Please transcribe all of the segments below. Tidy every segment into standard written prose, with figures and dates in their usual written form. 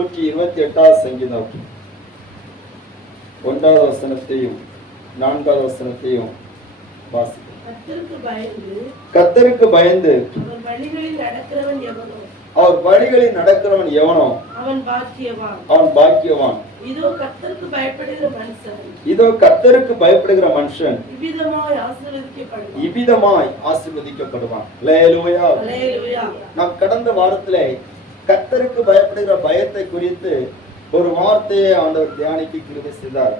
128 சங்கீதம் 1வது வசனத்தையும் 4வது வசனத்தையும் வாசிக்கிறேன். கர்த்தருக்கு பயந்து அவர் வழிகளில் நடக்கிறவன் எவனோ அவன் பாக்கியவான். இதோ கர்த்தருக்கு பயப்படுகிற மனுஷன் இவ்விதமாய் ஆசீர்வதிக்கப்படுவான். அல்லேலூயா. நாம் கடந்த வாரத்திலே கர்த்தருக்கு பயப்படுகிற பயத்தை குறித்து ஒரு வார்த்தையை ஆண்டவர் தியானிக்க கிருபை செய்தார்.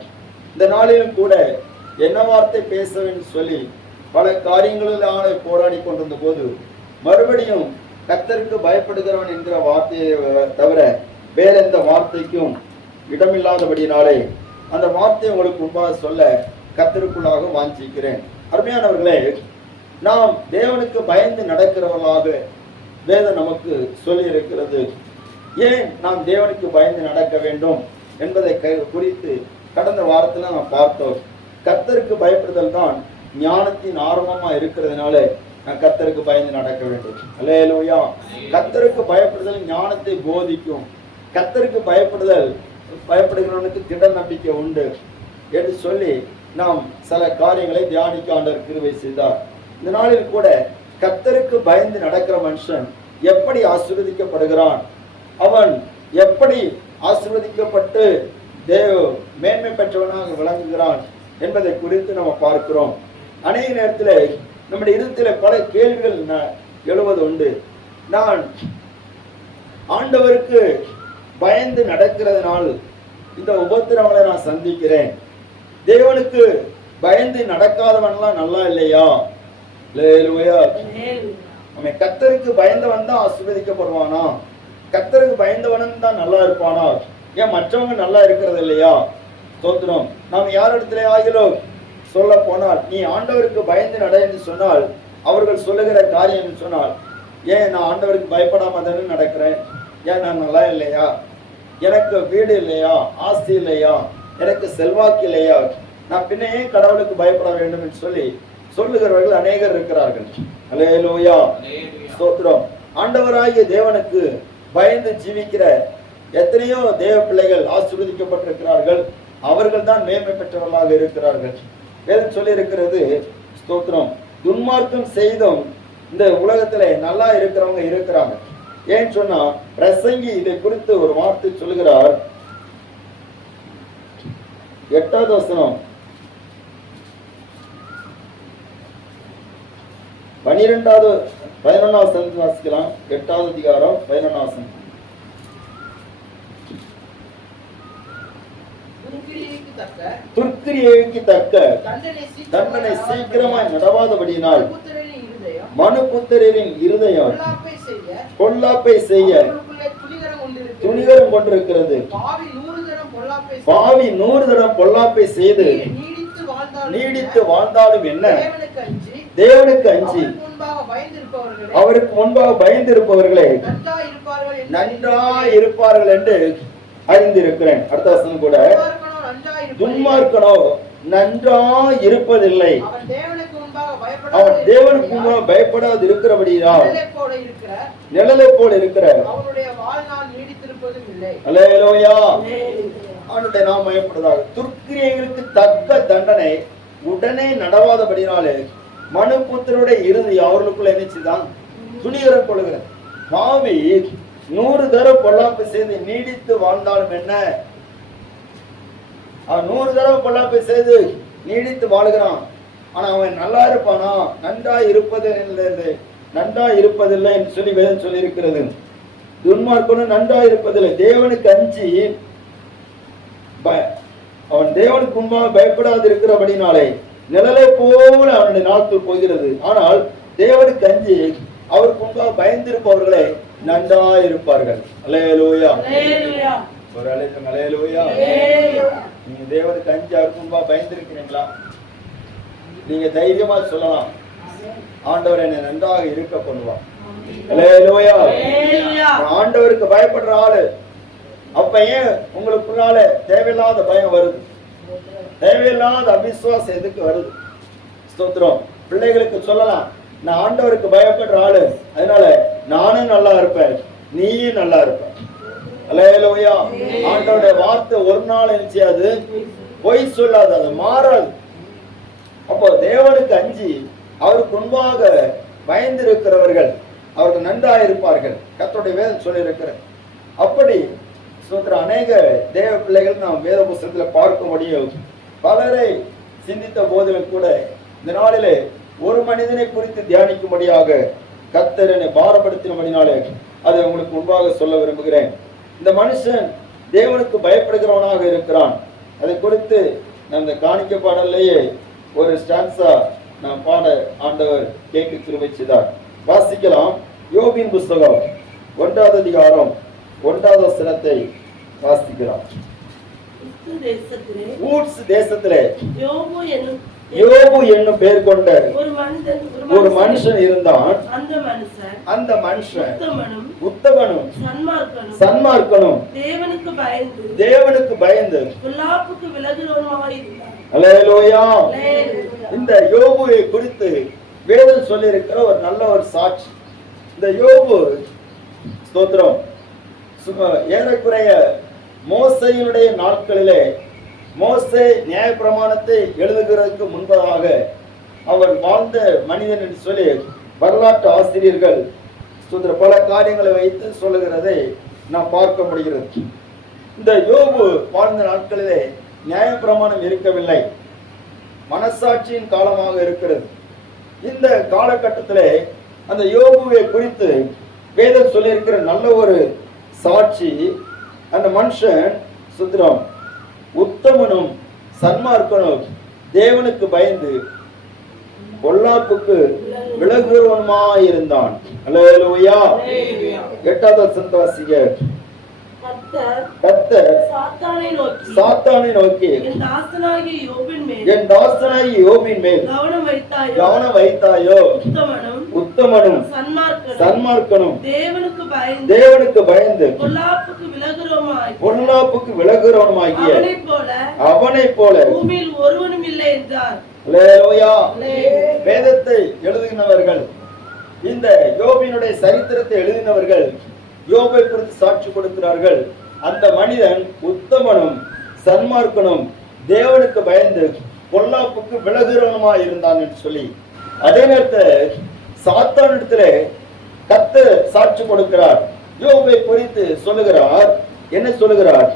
இந்த நாளிலும் கூட என்ன வார்த்தை பேச வேண்டும் சொல்லி பல காரியங்களில் போராடி கொண்டிருந்த போது மறுபடியும் கர்த்தருக்கு பயப்படுகிறவன் என்கிற வார்த்தையை தவிர வேற எந்த வார்த்தைக்கும் இடமில்லாதபடினாலே அந்த வார்த்தையை உங்களுக்கு முன்பாக சொல்ல கர்த்தருக்குள்ளாக வாஞ்சிக்கிறேன். அருமையானவர்களே, நாம் தேவனுக்கு பயந்து நடக்கிறவர்களாக வேதம் நமக்கு சொல்லி இருக்கிறது. ஏன் நாம் தேவனுக்கு பயந்து நடக்க வேண்டும் என்பதை குறித்து கடந்த வாரத்தில் நாம் பார்த்தோம். கர்த்தருக்கு பயப்படுதல் தான் ஞானத்தின் ஆரம்பமா இருக்கிறதுனால நான் கர்த்தருக்கு பயந்து நடக்க வேண்டும். அல்லேலூயா. கர்த்தருக்கு பயப்படுதல் ஞானத்தை போதிக்கும். கர்த்தருக்கு பயப்படுகிறவனுக்கு திட நம்பிக்கை உண்டு என்று சொல்லி நாம் சில காரியங்களை தியானிக்க ஆண்டவர் கிருபை செய்தார். இந்த நாளில் கூட கர்த்தருக்கு பயந்து நடக்கிற மனுஷன் எப்படி ஆசீர்வதிக்கப்படுகிறான், அவன் எப்படி ஆசீர்வதிக்கப்பட்டு மேன்மை பெற்றவனாக விளங்குகிறான் என்பதை குறித்து நம்ம பார்க்கிறோம். அநேக நேரத்தில் நம்முடைய இருதயத்தில் பல கேள்விகள் எழுவது உண்டு. நான் ஆண்டவருக்கு பயந்து நடக்கிறதுனால் இந்த உபத்திரவங்களை நான் சந்திக்கிறேன். தேவனுக்கு பயந்து நடக்காதவன்லாம் நல்லா இல்லையா? அவன் கர்த்தருக்கு பயந்தவன் தான் ஆசீர்வதிக்கப்படுவானா? கர்த்தருக்கு பயந்தவன் தான் நல்லா இருப்பானா? ஏன் மற்றவங்க நல்லா இருக்கிறது இல்லையா? ஸ்தோத்திரம். நாம் யாரிடத்துல ஆகிலோ சொல்ல போனால் நீ ஆண்டவருக்கு பயந்து நட என்று சொன்னால் அவர்கள் சொல்லுகிற காரியம் என்று சொன்னால், ஏன் நான் ஆண்டவருக்கு பயப்படாம தானே நடக்கிறேன், ஏன் நான் நல்லா இல்லையா, எனக்கு வீடு இல்லையா, ஆஸ்தி இல்லையா, எனக்கு செல்வாக்கு இல்லையா, நான் பின்ன ஏன் கடவுளுக்கு பயப்பட வேண்டும் என்று சொல்லி சொல்லுகிறவர்கள் அநேகர் இருக்கிறார்கள். அல்லேலூயா. ஸ்தோத்திரம். ஆண்டவராகிய தேவனுக்கு பயந்து ஜீவிக்கிற எத்தனையோ தேவ பிள்ளைகள் ஆசீர்வதிக்கப்பட்டிருக்கிறார்கள். அவர்கள் தான் மேன்மை பெற்றவர்களாக இருக்கிறார்கள். வேதம் சொல்லி இருக்கிறது. ஸ்தோத்திரம். துன்மார்க்கம் செய்தும் இந்த உலகத்துல நல்லா இருக்கிறவங்க இருக்கிறாங்க. ஏன்னு சொன்னா பிரசங்கி இதை குறித்து ஒரு வார்த்தை சொல்லுகிறார். 8வது வசனம் 11வது 11வது வசனத்தை வாசிக்கலாம். 8வது அதிகாரம் 11வது வசனம். துர்க்கிரியைக்கு தக்க தண்டனை சீக்கிரமாய் நடவாதபடியினால் மனுபுத்திரரின் இருதயம் பொல்லாப்பை செய்ய துணிகரம் கொண்டிருக்கிறது. பாவி 100 தரம் பொல்லாப்பை செய்து நீடித்து வாழ்ந்தாலும் என்ன, தேவனுக்கு அஞ்சி அவருக்கு முன்பாக பயந்திருப்பவர்களே நன்றாய் இருப்பார்கள் என்று அறிந்திருக்கிறேன். அடுத்த வசனம் கூட, துன்மார்க்கனோ நன்றாய் இருப்பதில்லை, அவன் தேவனுக்கு முன்பாக பயப்படாது இருக்கிறபடியால் நிழலை போல இருக்கிற அல்லேலூயா அவனுடைய நாம் பயப்படுதாக. துர்க்கிரியைகளுக்கு தக்க தண்டனை உடனே நடவாதபடினாலே மனுபுத்திரருடைய இறுதி அவர்களுக்குள்ள என்னச்சுதான் துணிகரம் கொள்கிற. பாவி 100 தரம் பொல்லாப்பு செய்து நீடித்து வாழ்ந்தாலும் என்ன, அவன் 100 தரம் பொல்லாப்பு செய்து நீடித்து வாழ்கிறான். ஆனா அவன் நல்லா இருப்பானா? நன்றாய் இருப்பதில்லை என்று சொல்லி வேதம் சொல்லி இருக்கிறது. துன்மார்க்கனும் நன்றாய் இருப்பதில்லை. தேவனுக்கு அஞ்சி அவன் தேவனுக்கு முன்பாக பயப்படாது இருக்கிறபடினாலே நிழலை போல அவனுடைய நாட்கள் போகிறது. ஆனால் தேவனுக்கு அஞ்சி அவருக்கு முன்பாக பயந்திருப்பவர்களே நன்றாய் இருப்பார்கள். அல்லேலூயா. ஒரு அழைக்கும் அல்லேலூயா. நீங்க தேவனுக்கு அஞ்சி அவருக்கு முன்பாக பயந்திருக்கிறீங்களா? நீங்க தைரியமா சொல்லலாம், ஆண்டவர் என்னை நன்றாக இருக்க பண்ணுவார். அல்லேலூயா. ஆண்டவருக்கு பயப்படுற ஆளு அப்ப ஏன் உங்களுக்குள்ளால தேவையில்லாத பயம் வருது, தேவையில்லாத அவிசுவாசம் எதுக்கு வருது? ஸ்தோத்திரம். பிள்ளைகளுக்கு சொல்லலாம், நான் ஆண்டவருக்கு பயப்படுற ஆளு, அதனால நானும் நல்லா இருப்பேன், நீயும் நல்லா இருப்ப. அல்லேலூயா. ஆண்டவருடைய வார்த்தை ஒரு நாள் என்ன செய்யாது, பொய் சொல்லாது, அது மாறாது. அப்போ தேவனுக்கு அஞ்சி அவருக்கு முன்பாக பயந்து இருக்கிறவர்கள் அவர்கள் நன்றாக இருப்பார்கள். கர்த்தருடைய வேதம் சொல்லி இருக்கிற அப்படி அநேக தேவ பிள்ளைகள் நாம் வேத புத்தகத்தில் பார்க்க முடியும். பலரை சிந்தித்த போதிலும் கூட இந்த நாளிலே ஒரு மனிதனை குறித்து தியானிக்கும்படியாக கர்த்தர் என்னை பாரப்படுத்தினபடினாலே அதை உங்களுக்கு முன்பாக சொல்ல விரும்புகிறேன். இந்த மனுஷன் தேவனுக்கு பயப்படுகிறவனாக இருக்கிறான். அதை குறித்து நான் இந்த காணிக்க பாடல்லையே ஒரு ஸ்டான்ஸா நான் பாட ஆண்டவர் கேட்க கிருபை செய்தார். வாசிக்கலாம். யோபின் புஸ்தகம் 1வது அதிகாரம் 1வது வசனத்தை வாசிக்கலாம். ஊட்ஸ் தேசத்திலே யோபு என்னும் பெயர் கொண்ட ஒரு மனுஷன் இருந்தான். அந்த மனுஷன் உத்தமனும் சன்மார்க்கனும் தேவனுக்கு பயந்து அல்லேலூயா. இந்த யோபுவை குறித்து வேதம் சொல்லி இருக்கிற ஒரு நல்ல ஒரு சாட்சி. இந்த யோபு ஸ்தோத்திரம் ஏறக்குறைய மோசையினுடைய நாட்களிலே மோசே நியாய பிரமாணத்தை எழுதுகிறதுக்கு முன்பதாக அவர் வாழ்ந்த மனிதன் என்று சொல்லி வரலாற்று ஆசிரியர்கள் பல காரியங்களை வைத்து சொல்லுகிறதை நாம் பார்க்க முடிகிறது. இந்த யோபு வாழ்ந்த நாட்களிலே நியாய பிரமாணம் இருக்கவில்லை, மனசாட்சியின் காலமாக இருக்கிறது. இந்த காலகட்டத்திலே அந்த யோபுவை குறித்து வேதம் சொல்லி இருக்கிற நல்ல ஒரு சாட்சி. அந்த மனுஷன் சுத்திரம் உத்தமனும் சன்மார்க்கனும் தேவனுக்கு பயந்து பொல்லாப்புக்கு விலகுவனுமாயிருந்தான். அல்லேலூயா. 8வது வசனத்தை வாசிங்க. கர்த்தர் சாத்தானை நோக்கி என் தாசனாகிய யோபின் மேல் கவனம் வைத்தாயோ உத்தமனும் சன்மார்க்கனும் தேவனுக்கு பயந்து பொல்லாப்புக்கு விலகுறவனுமாகிய அவனைப் போல பூமியில் ஒருவனும் இல்லை என்றார். அல்லேலூயா. வேதத்தை எழுதுகிறவர்கள், இந்த யோபினுடைய சரித்திரத்தை எழுதினவர்கள் யோபை குறித்து சாட்சி கொடுக்கிறார்கள். அந்த மனிதன் உத்தமனும் சன்மார்க்கனும் தேவனுக்கு பயந்து பொல்லாப்புக்கு விலகுறவனுமாய் இருந்தான் என்று சொல்லி, அதே நேரத்தில் சாத்தானிடத்துல கர்த்தர் சாட்சி கொடுக்கிறார். யோபை குறித்து சொல்லுகிறார். என்ன சொல்லுகிறார்?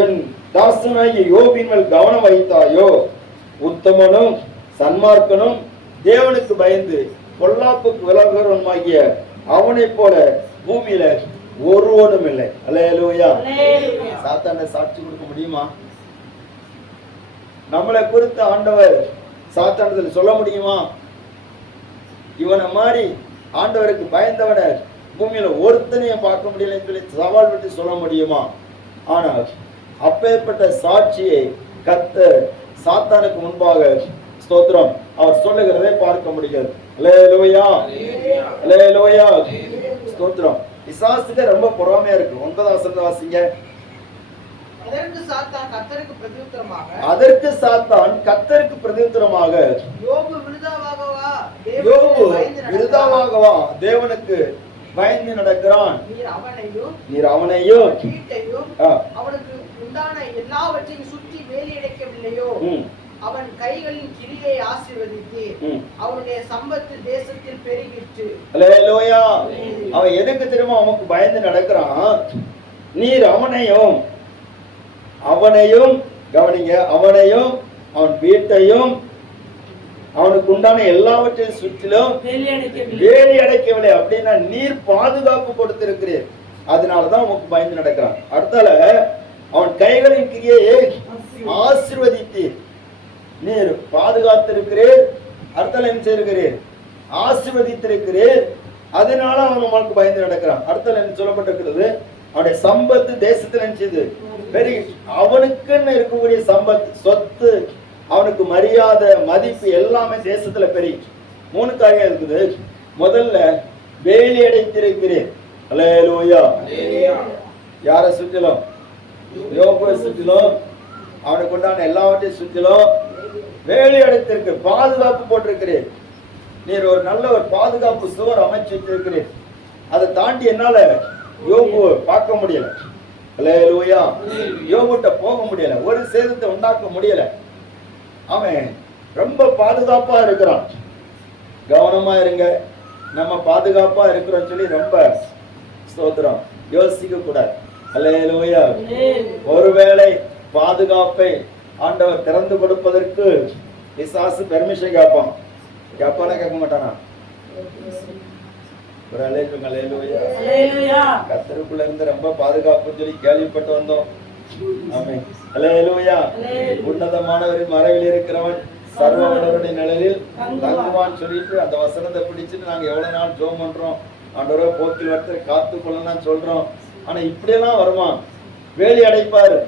என் தாசனாகிய யோபின் மேல் கவனம் வைத்தாயோ உத்தமனும் சன்மார்க்கனும் தேவனுக்கு பயந்து பொல்லாப்புக்கு விலகுறவனுமாகிய அவனைப் போல பூமியில ஒருவனும் இல்லை. அல்லேலூயா. சாத்தானை சாட்சி கொடுக்க முடியுமா? நம்மளை குறித்து ஆண்டவர் சாத்தானத்தில் சொல்ல முடியுமா? இவனை மாதிரி ஆண்டவருக்கு பயந்தவனை பூமியில ஒருத்தனையும் பார்க்க முடியலன்னு சொல்லி சவால் விட்டு சொல்ல முடியுமா? ஆனால் அப்பேற்பட்ட சாட்சியை கர்த்தர் சாத்தானுக்கு முன்பாக ஸ்தோத்திரம் அவர் சொல்லுகிறதை பார்க்க முடிகிறது. அல்லேலூயா. அல்லேலூயா. ஸ்தோத்திரம். பிசாசுக்கு ரொம்ப பொறாமையா இருக்கு. 9வது வசனத்தை வாசிங்க. அதற்கு சாத்தான் கர்த்தருக்கு பிரதியுத்தரமாக யோபு விருதாவாகவா தேவனுக்கு பயந்து நடக்கிறான். நீர் அவனையும் அவனுக்கு உண்டான எல்லாவற்றையும் சுற்றி வேலியடைக்கவில்லையோ? அவன் கைகளின் கிரியை ஆசீர்வதித்து அவனுடைய சம்பத்து தேசத்தில் பெருகிற்று. அல்லேலூயா. அவன் எதுக்கு திரும்ப அவனுக்கு பயந்து நடக்கிறான்? நீர் அவனையும் கவனிங்க, அவனையும் அவன் வீட்டையும் அவனுக்கு உண்டான எல்லாவற்றையும் சுற்றிலும் வேலி அடைக்கவில்லை. அப்படின்னா நீர் பாதுகாப்பு கொடுத்திருக்கிறீர், அதனாலதான் அவனுக்கு பயந்து நடக்கிறான். அடுத்தால அவன் கைகளின் கிரியை ஆசீர்வதித்தீர். நீர் பாதுகாத்திருக்கிறீர், அடுத்தால என்ன செய்திருக்கிறீர்? ஆசீர்வதித்திருக்கிறீர், அதனால அவன் உங்களுக்கு பயந்து நடக்கிறான். அடுத்தால என்ன சொல்லப்பட்டிருக்கிறது? அவனுடைய சம்பத்து தேசத்தில் நினைச்சது பெரிய, அவனுக்குன்னு இருக்கக்கூடிய சம்பத்து சொத்து, அவனுக்கு மரியாதை மதிப்பு எல்லாமே தேசத்துல பெரிய 3 காரியம் இருக்குது. முதல்ல வேலி அடைத்திருக்கிறேன். அல்லேலூயா. யாரை சுற்றிலும்? யோபுவை சுற்றிலும் அவனுக்கு உண்டான எல்லாவற்றையும் சுற்றிலும் வேலி அடைத்திருக்கு, பாதுகாப்பு போட்டிருக்கிறேன். நீர் ஒரு நல்ல ஒரு பாதுகாப்பு சுவர் அமைச்சு வச்சிருக்கிறேன். அதை தாண்டி என்னால யோபு பார்க்க முடியல. அல்லேலூயா. யோபுட்ட போக முடியல, ஒரு சேதத்தை உண்டாக்க முடியல. அவன் ரொம்ப பாதுகாப்பா இருக்கிறான். கவனமா இருங்க, நம்ம பாதுகாப்பா இருக்கிறோம் சொல்லி ரொம்ப ஸ்தோத்திரம் யோசிக்க கூடாது. அல்லேலூயா. ஒருவேளை பாதுகாப்பை ஆண்டவர் திறந்து கொடுப்பதற்கு பிசாசு பெர்மிஷன் கேட்பான். கேட்பானா கேட்க மாட்டானா? ஒரு அல்லேலூயா. கர்த்தருக்குள்ள இருந்து ரொம்ப பாதுகாப்பு சொல்லி கேள்விப்பட்டு வந்தோம். ஆமென். அல்லேலூயா. உன்னதமானவரின் மறைவில் இருக்கிறவன் சர்வ வல்லவருடைய நிழலில் தங்குவான் சொல்லிட்டு அந்த வசனத்தை பிடிச்சிட்டு நாங்க எவ்வளவு நாள் ஜெபம் பண்றோம். ஆண்டவரே போக்கில் ஒருத்தர் காத்து கொள்ளலாம் சொல்றோம். ஆனா இப்படியெல்லாம் வருமா? வேலி அடைப்பாரு.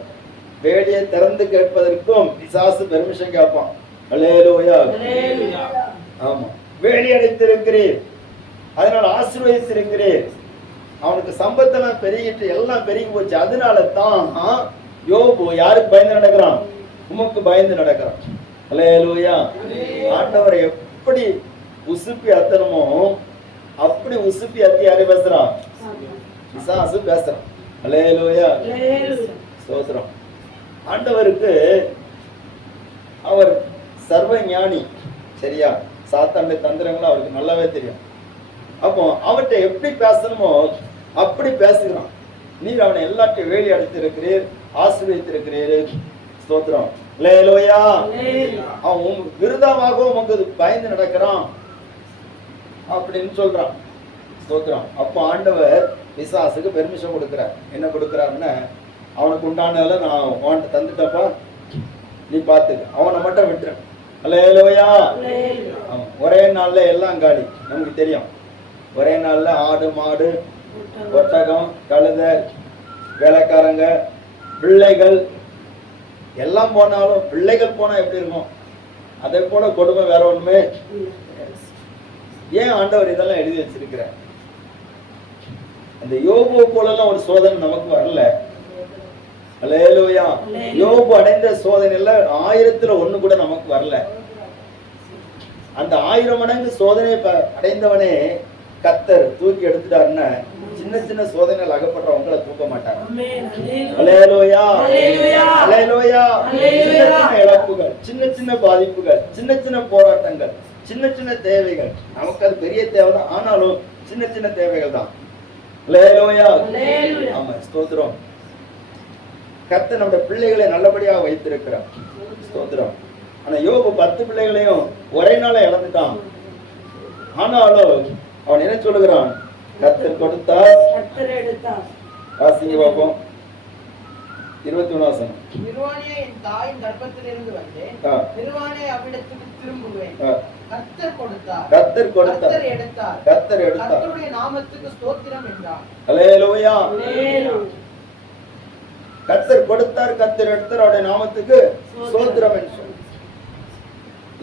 வேலியை திறந்து கேட்பதற்கும் பிசாசு பெர்மிஷன் கேட்பான். அல்லேலூயா. ஆமா, வேலி அடைத்திருக்கிறீர், அதனால ஆசீர்வதித்திருக்கிறீர். அவனுக்கு சம்பத்தெல்லாம் பெருகிட்டு எல்லாம் பெருகி போச்சு. அதனால தான் யோபு யாருக்கு பயந்து நடக்கிறான்? உமக்கு பயந்து நடக்கிறான். அல்லேலூயா. ஆண்டவரை எப்படி உசுப்பி அத்தனமோ அப்படி உசுப்பி அத்தி யாரு பேசுறான்? பிசாசு பேசுறான். அல்லேலூயா. ஸ்தோத்திரம். ஆண்டவருக்கு அவர் சர்வ ஞானி, சரியா? சாத்தானுடைய தந்திரங்களும் அவருக்கு நல்லாவே தெரியும். அப்போ அவர்கிட்ட எப்படி பேசணுமோ அப்படி பேசுகிறான். நீர் அவனை எல்லாத்தையும் வேலி அடைத்திருக்கிறீர், ஆசீர்வதித்திருக்கிறீர். ஸ்தோத்திரம். அல்லேலூயா. அவன் விருதாவாக உமக்கு பயந்து நடக்கிறான் அப்படின்னு சொல்றான். ஸ்தோத்திரம். அப்போ ஆண்டவர் பிசாசுக்கு பெர்மிஷன் கொடுக்கிறார். என்ன கொடுக்கிறாருன்னா, அவனுக்கு உண்டானதுல நான் அவன்கிட்ட தந்துட்டப்பா, நீ பார்த்துக்க, அவனை மட்டும் விட்டுறேன். அல்லேலூயா. ஒரே நாள்ல எல்லாம் காலி. நமக்கு தெரியும், ஒரே நாள்ல ஆடு மாடு ஒட்டகம் கழுதை வேலைக்காரங்க பிள்ளைகள் எல்லாம் போனாலும், பிள்ளைகள் போனா எப்படி இருக்கும் அதே போல கொடுமை வேற ஒண்ணுமே. ஏன் ஆண்டவர் இதெல்லாம் எழுதி வச்சிருக்கிறார்? அந்த யோபு போல ஒரு சோதனை நமக்கு வரல. அல்லேலூயா. யோபு அடைந்த சோதனையில 1000ல் 1 கூட நமக்கு வரல. அந்த 1000 மடங்கு சோதனை அடைந்தவனே கர்த்தர் தூக்கி எடுத்துட்டாருன்னா சின்ன சின்ன சோதனைகள் அகப்படுறவங்களை தூக்க மாட்டாங்க. அல்லேலூயா. அல்லேலூயா. சின்ன இழப்புகள், சின்ன சின்ன பாதிப்புகள், சின்ன சின்ன போராட்டங்கள், சின்ன சின்ன தேவைகள், நமக்கு அது பெரிய தேவைதான், ஆனாலும் சின்ன சின்ன தேவைகள் தான். அல்லேலூயா. ஆமா, ஸ்தோத்திரம். கர்த்தர் நம்முடைய பிள்ளைகளை நல்லபடியாக வைத்திருக்கிறார். ஸ்தோத்திரம். ஆனா யோபு 10 பிள்ளைகளையும் ஒரே நாள இழந்துட்டான். ஆனாலும் அவன் என்ன சொல்லுகிறான்? கர்த்தர் கொடுத்தார், கர்த்தர் எடுத்தார். வாசிங்க பாப்போம். 21 வசனம். நிர்வாணியே என் தாயின் கர்ப்பத்திலிருந்து வந்தேன், நிர்வாணியே அவ்விடத்துக்கு திரும்புவேன். கர்த்தர் கொடுத்தார், கர்த்தர் கொடுத்தார், கர்த்தர் எடுத்தார், கர்த்தர் எடுத்தார். கர்த்தருடைய நாமத்துக்கு ஸ்தோத்திரம் என்றார். அல்லேலூயா. கர்த்தர் கொடுத்தார், கர்த்தர் எடுத்தார், அவருடைய நாமத்துக்கு ஸ்தோத்திரம் என்று.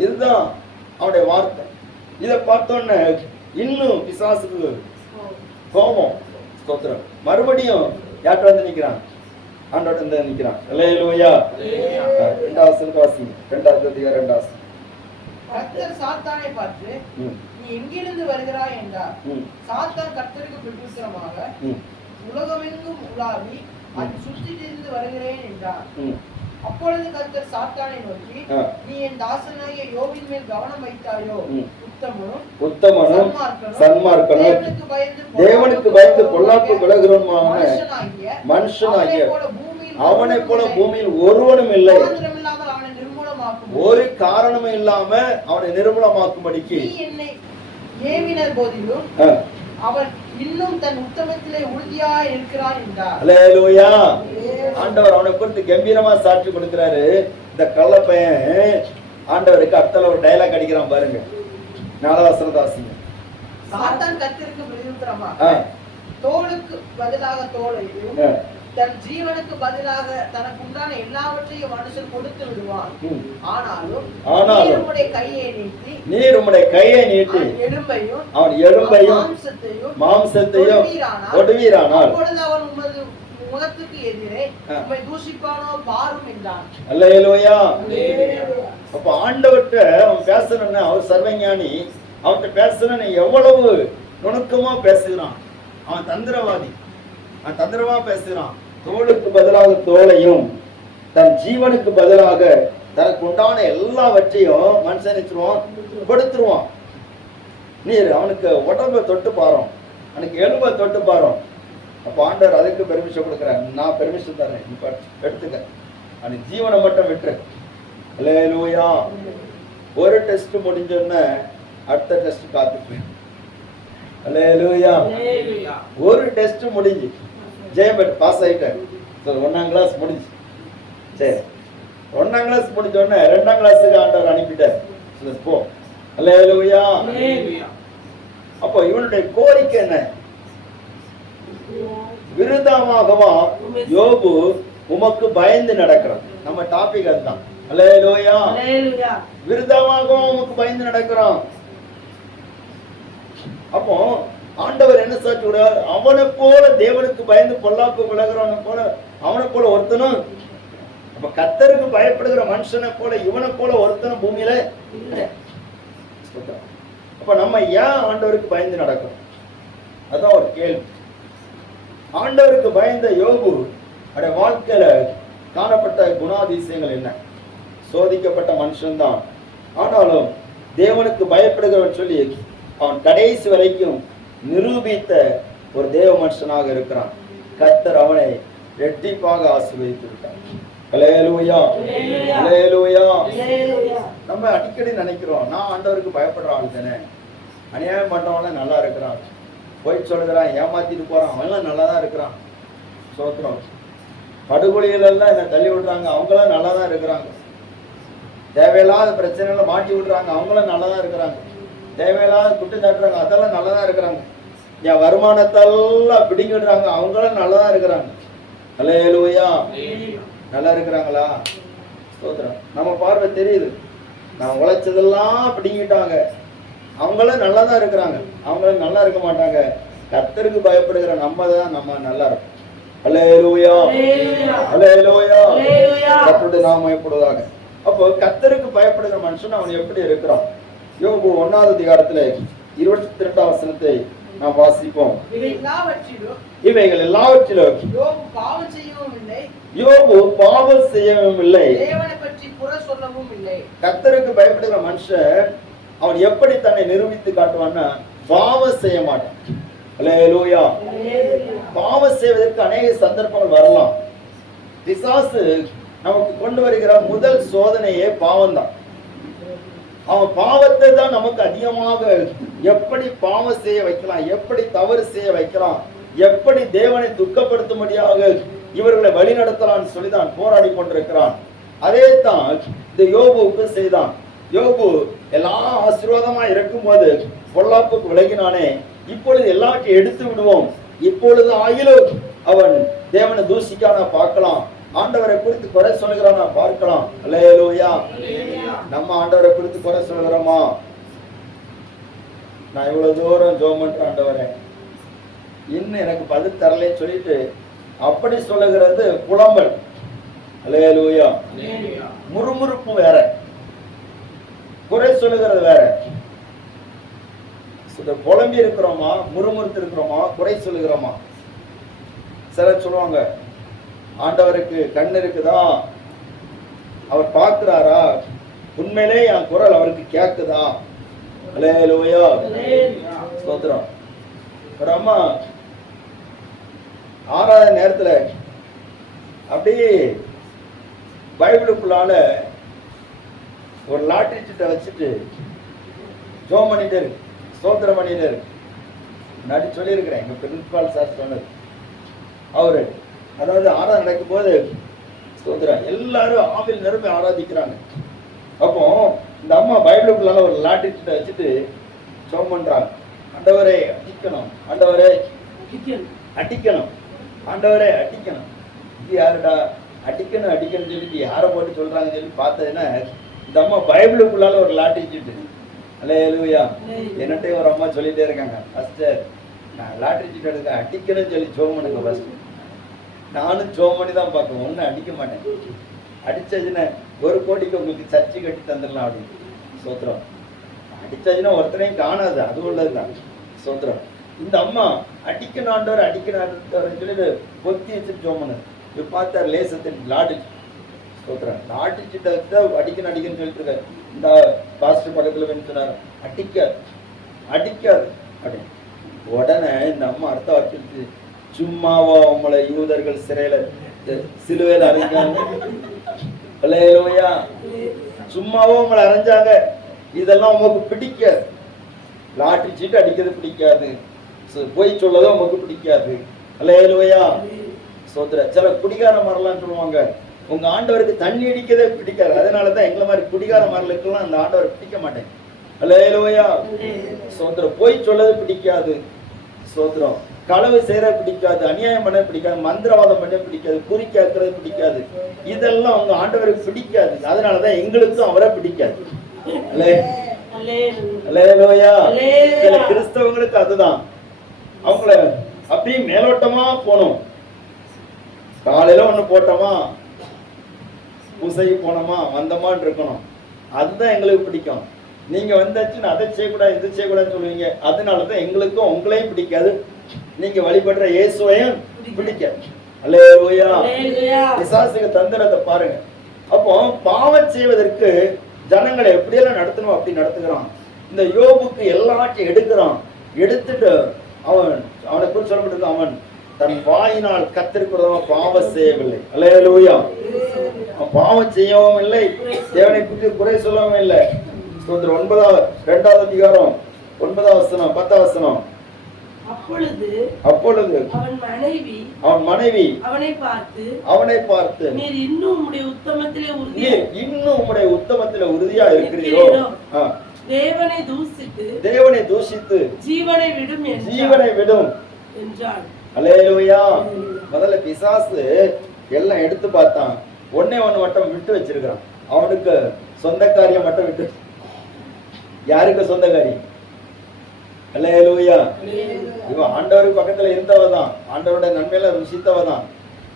இதுதான் அவருடைய வார்த்தை. இதை பார்த்தோன்னே இன்னும் பிசாசுக்கு கோபம். ஸ்தோத்திரம். மறுபடியும் யார்கிட்ட வந்து நிக்கிறான்? ஆண்டோட வந்து நிக்கிறான். அல்லேலூயா. 2வது வாசிங்க. 2வது அதிகாரம் 2வது. கர்த்தர் சாத்தானை பார்த்து, நீ எங்கிருந்து வருகிறாய் என்றார். சாத்தான் கர்த்தருக்கு பிரதியுத்தரமாக, உலகமெங்கும் உலாவி அது சுற்றி திரிந்து வருகிறேன் என்றார். அப்பொழுது கர்த்தர் சாத்தானை நோக்கி, நீ என் தாசனாகிய யோபின் மேல் கவனம் வைத்தாயோ? உத்தமனும் சன்மார்க்கனும் தேவனுக்கு பயந்து பொல்லாப்பு விலகுறவனுமான மனுஷனாகிய அவனை போல பூமியில் ஒருவனும் இல்லை. ஒரு காரணமும் இல்லாம அவனை நிர்மூலமாக்கும்படிக்கு ஏவினர் போதிலும் அவன் இன்னும் தன் உத்தமத்திலே உறுதியாய் இருக்கிறான் என்றார். அல்லேலூயா. ஆண்டவர் அவனை குறித்து கம்பீரமா சாட்சி கொடுக்கிறாரு. இந்த கள்ளப்பையன் ஆண்டவருக்கு அர்த்தல ஒரு டயலாக் அடிக்கிறான் பாருங்க. 4வது வசனத்தை வாசிங்க. சாத்தான் கர்த்தருக்கு பிரதியுத்தரமாக, தோளுக்கு பதிலாக தோலையும் தன் ஜீவனுக்கு பதிலாக தனக்கு உண்டான எல்லாவற்றையும் மனுஷன் கொடுத்து விடுவான். ஆனாலும் நீர் உம்முடைய கையை நீட்டி எலும்பையும் அவன் எலும்பையும் மாம்சத்தையும் ஒடுவீரானால் அப்பொழுது அவன் உமது முகத்துக்கு எதிரே உம்மை தூஷிப்பானோ பாரும் என்றான். அல்லேலூயா. அப்ப ஆண்டவர்கிட்ட அவன் பேசணும்னா, அவர் சர்வஞானி, அவன்கிட்ட பேசணும்னு எவ்வளவு நுணுக்கமா பேசுகிறான். அவன் தந்திரவாதி, அவன் தந்திரமா பேசுகிறான். தோளுக்கு பதிலாக தோளையும் தன் ஜீவனுக்கு பதிலாக தனக்கு உண்டான எல்லாவற்றையும் மனுஷன் நினைச்சிருவான், கொடுத்துருவான். நீர் அவனுக்கு உடம்பை தொட்டு பாரோம், அவனுக்கு எலும்பை தொட்டு பாரோம். அப்ப ஆண்டவர் அதுக்கு பெர்மிஷன் கொடுக்குறேன், நான் பெர்மிஷன் தரேன், இப்ப எடுத்துக்க, அவனுக்கு ஜீவனை மட்டும் விட்டுரு. அல்லேலூயா. ஒரு டெஸ்ட் முடிஞ்சோன்னு அடுத்த டெஸ்ட் காத்துக்கு. அல்லேலூயா. ஒரு டெஸ்ட் முடிஞ்சு ஜெயம் பாஸ் ஆயிட்டேன், 1ஆம் கிளாஸ் முடிஞ்சு. சரி, 1ஆம் கிளாஸ் முடிஞ்சோடனே 2ஆம் கிளாஸுக்கு ஆண்டவர் அனுப்பிட்டார், போ. அல்லேலூயா. அப்போ இவனுடைய கோரிக்கை என்ன? விருதாமாகவா யோபு உமக்கு பயந்து நடக்கிறான். நம்ம டாபிக் அதுதான். அல்லேலூயா. விருதாமாகவா உமக்கு பயந்து நடக்கிறான். அப்போ ஆண்டவர் என்ன சாட்சி விடுறார்? அவனை போல தேவனுக்கு பயந்து பொல்லாப்பு விலகிறவனை போல அவனை போல ஒருத்தனும், அப்ப கர்த்தருக்கு பயப்படுகிற மனுஷனை போல இவனை போல ஒருத்தனும் பூமியில. அப்ப நம்ம ஏன் ஆண்டவருக்கு பயந்து நடக்கிறோம்? அதான் ஒரு கேள்வி. ஆண்டவருக்கு பயந்த யோபு அவருடைய வாழ்க்கையில காணப்பட்ட குணாதிசயங்கள் என்ன? சோதிக்கப்பட்ட மனுஷன்தான், ஆனாலும் தேவனுக்கு பயப்படுகிறவன் சொல்லி அவன் கடைசி வரைக்கும் நிரூபித்த ஒரு தேவ மனுஷனாக இருக்கிறான். கர்த்தர் அவனை இரட்டிப்பாக ஆசீர்வதித்து விட்டார். அல்லேலூயா. அல்லேலூயா. நம்ம அடிக்கடி நினைக்கிறோம், நான் ஆண்டவருக்கு பயப்படுற ஆள் தானே, அநியாயம் பண்றவன நல்லா இருக்கிறான், போய் சொல்லுகிறான், ஏமாத்திட்டு போறான், அவன்லாம் நல்லா தான் இருக்கிறான். சோத்திரம். படுகொலிகள் எல்லாம் என்ன தள்ளி விடுறாங்க, அவங்களாம் நல்லா தான் இருக்கிறாங்க. தேவையில்லாத பிரச்சனைகளை மாட்டி விடுறாங்க, அவங்களும் நல்லா தான் இருக்கிறாங்க. தேவையில்லாத குற்றம் சாட்டுறாங்க, அதெல்லாம் நல்லா தான் இருக்கிறாங்க. என் வருமானத்தெல்லாம் பிடிங்கிடுறாங்க, அவங்களும் நல்லா தான் இருக்கிறாங்க. அல்லேலூயா. நல்லா இருக்கிறாங்களா? ஸ்தோத்திரம். நம்ம பார்வை தெரியுது, நான் உழைச்சதெல்லாம் பிடிங்கிட்டாங்க, அவங்களும் நல்லா தான் இருக்கிறாங்க, அவங்களும் நல்லா இருக்க மாட்டாங்க. கர்த்தருக்கு பயப்படுகிற நம்ம தான் நம்ம நல்லா இருக்கும். அல்லேலூயா. அல்லேலூயா. கர்த்தருடைய நாமம் மகிமைப்படுவதாக. அப்போ கர்த்தருக்கு பயப்படுகிற மனுஷன் அவன் எப்படி இருக்கிறான்? யோபு 1ஆவது அதிகாரத்திலே 22ஆம் வசனத்தை நாம் வாசிப்போம். இவைகள் எல்லாவற்றிலும் யோபு பாவம் செய்யவும் இல்லை, கர்த்தருக்கு பயப்படுகிற மனுஷன் அவன் எப்படி தன்னை நிரூபித்து காட்டுவான்னா பாவம் செய்ய மாட்டான். அல்லேலூயா. பாவம் செய்வதற்கு அநேக சந்தர்ப்பங்கள் வரலாம். பிசாசு நமக்கு கொண்டு வருகிற முதல் சோதனையே பாவம் தான். அவன் பாவத்தை தான் நமக்கு அதிகமாக எப்படி பாவம் செய்ய வைக்கலாம், எப்படி தவறு செய்ய வைக்கலாம், எப்படி தேவனை துக்கப்படுத்தும்படியாக இவர்களை வழி நடத்தலாம்னு சொல்லிதான் போராடி கொண்டிருக்கிறான். அதே தான் இந்த யோபுவுக்கு செய்தான். யோபு எல்லாம் ஆசீர்வாதமா இருக்கும் போது பொல்லாப்புக்கு விலகினானே, இப்பொழுது எல்லாத்தையும் எடுத்து விடுவோம், இப்பொழுது ஆகிலும் அவன் தேவனை தூசிக்கான பார்க்கலாம், ஆண்டவரை குறித்து குறை சொல்லுகிறானா பார்க்கலாம். அல்லேலூயா. நம்ம ஆண்டவரை குறித்து குறை சொல்லுகிறோமா? நான் இவ்வளவு தூரம் ஜெபம் பண்றேன், ஆண்டவரே இன்னும் எனக்கு பதில் தரலன்னு சொல்லிட்டு அப்படி சொல்லுகிறது புலம்பல். அல்லேலூயா. முறுமுறுப்பு வேற, குறை சொல்லுகிறது வேற. புலம்பி இருக்கிறோமா, முறுமுறுத்து இருக்கிறோமா, குறை சொல்லுகிறோமா? சிலர் சொல்லுவாங்க, ஆண்டவருக்கு கண் இருக்குதா, அவர் பார்க்கிறாரா, உண்மையிலே என் குரல் அவருக்கு கேட்குதா? அல்லேலூயா. ஸ்தோத்திரம். ஒரு அம்மா ஆறாவது நேரத்துல அப்படியே பைபிளுக்குள்ளால ஒரு லாட்டரி சீட்டை வச்சுட்டு ஜோம் பண்ணிட்டே இருக்கு, ஸ்தோத்திரம் பண்ணிட்டே இருக்கு. முன்னாடி சொல்லியிருக்கிறேன், எங்க பிரின்சிபால் சார் சொன்னது. அவரு அதாவது ஆராதனை நடக்கும் போது ஸ்தோத்திரம் எல்லாரும் ஆவில் நிரம்பி ஆராதிக்கிறாங்க. அப்போ இந்த அம்மா பைபிளுக்குள்ளால ஒரு லாட்டரி சீட்டை வச்சுட்டு ஜோம் பண்றாங்க. ஆண்டவரே அடிக்கணும், ஆண்டவரே அடிக்கணும், ஆண்டவரே அடிக்கணும். இது யாருடா அடிக்கணும் அடிக்கணும்னு சொல்லிட்டு யாரை போட்டு சொல்றாங்கன்னு சொல்லி பார்த்ததுன்னா இந்த அம்மா பைபிளுக்குள்ளால ஒரு லாட்டரி சீட்டு. அல்லேலூயா. என்னட்டையும் ஒரு அம்மா சொல்லிட்டே இருக்காங்க, பாஸ்டர் நான் லாட்டரி சீட்டு எடுக்க அடிக்கணும்னு சொல்லி ஜோம் பண்ணுங்க ஃபர்ஸ்ட். நானும் ஜோம் பண்ணி தான் பார்ப்பேன், ஒன்றும் அடிக்க மாட்டேன். அடிச்சதுன்னா 1 கோடிக்கு உங்களுக்கு சர்ச்சை கட்டி தந்துடலாம் அப்படின்னு. சோத்திரம். அடிச்சதுன்னா ஒருத்தரையும் காணாது, அது உள்ளதுதான். சோத்திரம். இந்த அம்மா அடிக்கணும் ஆண்டவர் சொல்லிட்டு பொத்தி வச்சுட்டு ஜோமனு இப்ப பார்த்தார் லேசத்தில் லாடிச்சு சொல்றேன் லாடிச்சுட்ட அடிக்கணும்னு சொல்லிட்டு இருக்காரு. இந்த பாஸ்டர் பக்கத்துல வந்து சொன்னார் அடிக்காது அப்படின்னு. உடனே இந்த அம்மா அடுத்த வார்த்தை சும்மாவோ உங்களை யூதர்கள் சிலுவையில அரைஞ்சாங்க, சும்மாவோ உங்களை அரைஞ்சாங்க, இதெல்லாம் உங்களுக்கு பிடிக்காது, லாட்டி சீட்டு அடிக்கிறது பிடிக்காது, போய் சொல்லதும் உங்களுக்கு பிடிக்காது. அல்லேலூயா சோதர. சில குடிகார மரலாம் சொல்லுவாங்க உங்க ஆண்டவருக்கு தண்ணி அடிக்கதே பிடிக்காது, அதனாலதான் எங்களை மாதிரி குடிகார மரலுக்கெல்லாம் அந்த ஆண்டவர் பிடிக்க மாட்டேன். அல்லேலூயா சோதரம். போய் சொல்லது பிடிக்காது சோதரம், களவு செய்யற பிடிக்காது, அநியாயம் பண்ண பிடிக்காது, மந்திரவாதம் பண்ண பிடிக்காது, குறி கேட்கறது பிடிக்காது, இதெல்லாம் அவங்க ஆண்டவருக்கு பிடிக்காது, அதனாலதான் எங்களுக்கும் அவரை பிடிக்காது. சில கிறிஸ்தவங்களுக்கு அதுதான், அவங்கள அப்படியே மேலோட்டமா போனோம், காலையில ஒண்ணு போட்டோமா பூசைக்கு போனோமா வந்தோமான்னு இருக்கணும், அதுதான் எங்களுக்கு பிடிக்கும். நீங்க வந்தாச்சுன்னு அதை செய்யக்கூடாது இது செய்யக்கூடாதுன்னு சொல்லுவீங்க, அதனாலதான் எங்களுக்கும் உங்களையும் பிடிக்காது, நீங்க வழிபடுற இயேசுவையும் பிடிக்காது. அல்லேலூயா. பிசாசுக்கு தந்திரத்தை பாருங்க. அப்போ பாவம் செய்வதற்கு ஜனங்களை எப்படியெல்லாம் நடத்தணும் அப்படி நடத்துகிறான். இந்த யோபுக்கு எல்லாத்தையும் எடுக்கிறான், எடுத்துட்டு அவனை குறித்து சொல்லப்பட்டிருக்கு, அவன் தன் வாயினால் கர்த்தருக்கு பாவம் செய்யவில்லை. அல்லேலூயா. பாவம் செய்யவும் இல்லை, தேவனை குறித்து குறை சொல்லவும் இல்லை. 2வது அதிகாரம் 9வது வசனம் 10வது வசனம். அப்பொழுது அவன் மனைவி அவனை பார்த்து நீர் இன்னும் உம்முடைய உத்தமத்திலே உறுதியா இருக்கிறீரோ, தேவனை தூஷித்து ஜீவனை விடும் என்றாள். அல்லேலூயா. முதல்ல பிசாசு எல்லாம் எடுத்து பார்த்தான், ஒண்ணு மட்டும் விட்டு வச்சிருக்கான், அவனுக்கு சொந்த காரியம் மட்டும் விட்டு. யாருக்கு சொந்த காரியம்? அல்லேலூயா. இவன் ஆண்டவருக்கு பக்கத்துல இருந்தவதான், ஆண்டவருடைய நன்மையில ருசித்தவதான்.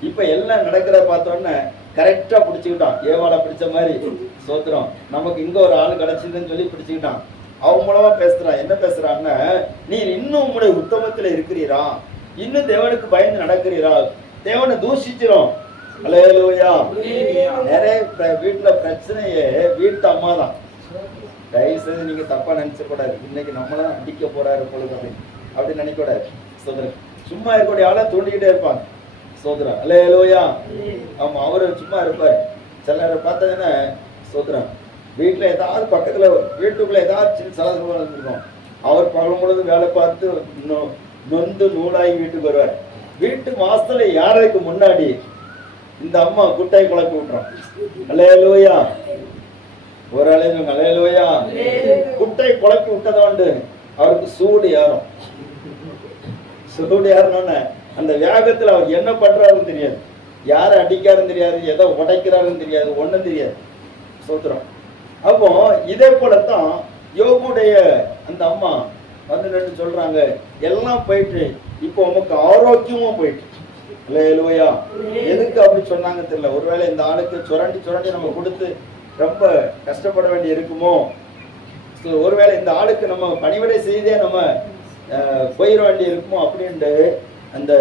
இப்ப எல்லாம் நடக்கிற பார்த்தோன்னே கரெக்டா பிடிச்சுக்கிட்டான், ஏவாளை பிடிச்ச மாதிரி. சோத்திரம். நமக்கு இங்க ஒரு ஆள் கிடைச்சதுன்னு சொல்லி பிடிச்சுக்கிட்டான். அவன் மூலமா பேசுறான். என்ன பேசுறான்னா, நீர் இன்னும் உங்களுடைய உத்தமத்துல இருக்கிறீரா, இன்னும் தேவனுக்கு பயந்து நடக்கிறீரா, தேவனை தூஷிச்சிரும். அல்லேலூயா. நிறைய வீட்டுல பிரச்சனையே வீட்டு அம்மா தான். தயவு செய்து நீங்க தப்பா நினைச்ச கூடாது, இன்னைக்கு நம்மளாம் அடிக்க போறாரு பொழுது அப்படி நினைக்க கூடாது. சோதரன் சும்மா இருக்கக்கூடிய ஆளை தூண்டிக்கிட்டே இருப்பாங்க. சோதரன். அல்லேலூயா. ஆமா, அவரு சும்மா இருப்பாரு. சிலரை பார்த்ததுன்னா சோதரன் வீட்டுல ஏதாவது பக்கத்துல வீட்டுக்குள்ள ஏதாவது சின்ன சலசலமா இருந்திருக்கும், அவர் பகல் முழுது வேலை பார்த்து நொந்து நூலாகி வீட்டுக்கு வருவார். வீட்டு வாசல்ல யாருக்கு முன்னாடி இந்த அம்மா குட்டாய் குழப்பி விட்டுறோம். அல்லேலூயா. ஒரு அலைவங்க. அல்லேலூயா. குட்டை குழப்பி விட்டதோண்டு அவருக்கு சூடு ஏறும். சூடு ஏறணும்னு அந்த வேகத்துல அவர் என்ன பண்றாருன்னு தெரியாது, யாரை அடிக்காருன்னு தெரியாது, எதை உடைக்கிறாருன்னு தெரியாது, ஒண்ணும் தெரியாது. சோத்திரம். அப்போ இதே போலத்தான் யோபுடைய அந்த அம்மா வந்து நின்று சொல்றாங்க, எல்லாம் போயிட்டு இப்போ உமக்கு ஆரோக்கியமும் போயிட்டு. அல்லேலூயா. எதுக்கு அப்படி சொன்னாங்க தெரியல. ஒருவேளை இந்த ஆளுக்கு சுரண்டி நம்ம கொடுத்து ரொம்ப கஷ்டப்பட வேண்டி இருக்குமோ, ஒருவேளை இந்த ஆளுக்கு நம்ம பணிவிடை செய்தே நம்ம போயிட வேண்டி இருக்குமோ அப்படின்ட்டு அந்த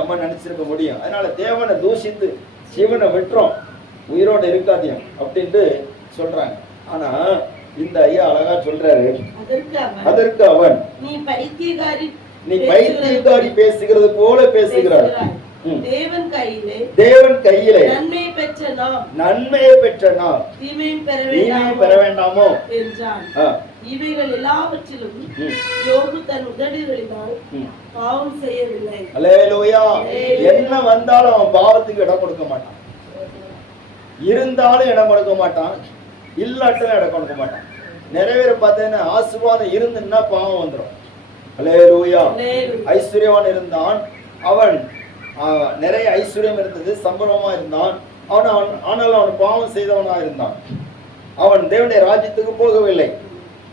அம்மா நினைச்சிருக்க முடியும். அதனால தேவனை தூஷித்து சிவனை விட்டுறோம், உயிரோடு இருக்காதியம் அப்படின்ட்டு சொல்றாங்க. ஆனா இந்த ஐயா அழகா சொல்றாரு, அதற்கு அவன் நீ பைத்தியக்காரி பேசுகிறது போல பேசுகிறார், தேவன் கையிலே நன்மையை பெற்ற நாம் தீமையும் பெற வேண்டாமோ என்றான். இவைகள் எல்லாவற்றிலும் யோபு தன் உதடுகளினால் பாவம் செய்யவில்லை. அல்லேலூயா. என்ன வந்தாலும் அவன் பாவத்துக்கு இடம் கொடுக்க மாட்டான், இருந்தாலும் இடம் கொடுக்க மாட்டான், இல்லாட்டும் இடம் கொடுக்க மாட்டான். நிறைவேற பார்த்தேன்னா ஆசீர்வாதம் இருந்துன்னா பாவம் வந்துடும். அல்லேலூயா. ஐஸ்வர்யவான் இருந்தான், அவன் நிறைய ஐஸ்வர்யம் இருந்தது, சம்பளமா இருந்தான், ஆனால் அவன் பாவம் செய்தவனா இருந்தான், அவன் தேவனுடைய ராஜ்யத்துக்கு போகவில்லை.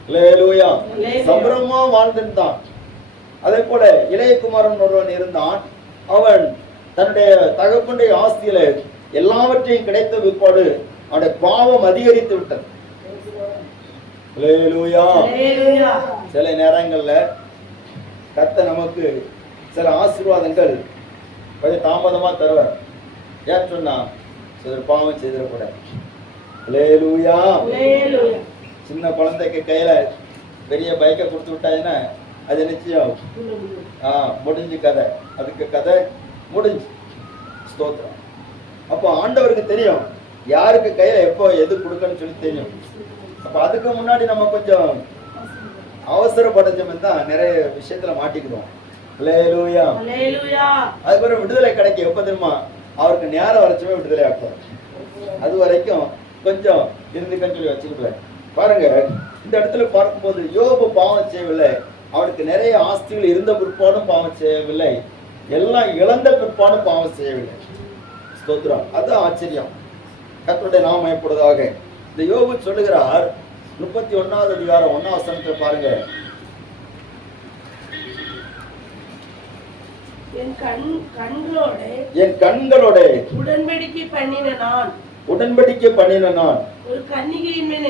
அல்லேலூயா. சம்பளமா வாழ்ந்திருந்தான். அதே போல இளையகுமாரன் ஒருவன் இருந்தான், அவன் தன்னுடைய தகப்பனுடைய ஆஸ்தியில எல்லாவற்றையும் கிடைத்த பிற்பாடு அவனுடைய பாவம் அதிகரித்து விட்டது. அல்லேலூயா. சில நேரங்கள்ல கர்த்தர் நமக்கு சில ஆசீர்வாதங்கள் கொஞ்சம் தாமதமா தருவார். ஏன் சொன்னா சில பாவம் செய்திடக்கூடாது. அல்லேலூயா. சின்ன குழந்தைக்கு கையில பெரிய பைக்கை கொடுத்து விட்டாங்கன்னா அது நிச்சயம் முடிஞ்சு கதை, அதுக்கு கதை முடிஞ்சு. ஸ்தோத்திரம். அப்போ ஆண்டவருக்கு தெரியும் யாருக்கு கையில எப்போ எது கொடுக்கணும்னு சொல்லி தெரியும். அப்ப அதுக்கு முன்னாடி நம்ம கொஞ்சம் அவசரப்படைச்சோம் தான் நிறைய விஷயத்துல மாட்டிக்கிறோம். அல்லேலூயா. அதுக்கப்புறம் விடுதலை கிடைக்க எப்ப தெரியுமா? அவருக்கு நேரம் வரைச்சுமே விடுதலை ஆக்குவார். அது வரைக்கும் கொஞ்சம் இருந்துக்கன்னு சொல்லி வச்சுக்கிடுவேன். பாருங்க, இந்த இடத்துல பார்க்கும்போது யோபு பாவம் செய்யவில்லை. அவனுக்கு நிறைய ஆஸ்திகள் இருந்த பிற்பாடும் பாவம் செய்யவில்லை. எல்லாம் இழந்த பிற்பாடும் பாவம் செய்யவில்லை. ஸ்தோத்திரம். அது ஆச்சரியம். கர்த்தருடைய நாமம் மகிமைப்படுவதாக. இந்த யோபு சொல்லுகிறார் 31வது அதிகாரம் 1ஆம் வசனத்தை பாருங்க. என் கண்களோட உடன்படிக்கை பண்ணின நான் ஒரு கன்னிகையின் மேல்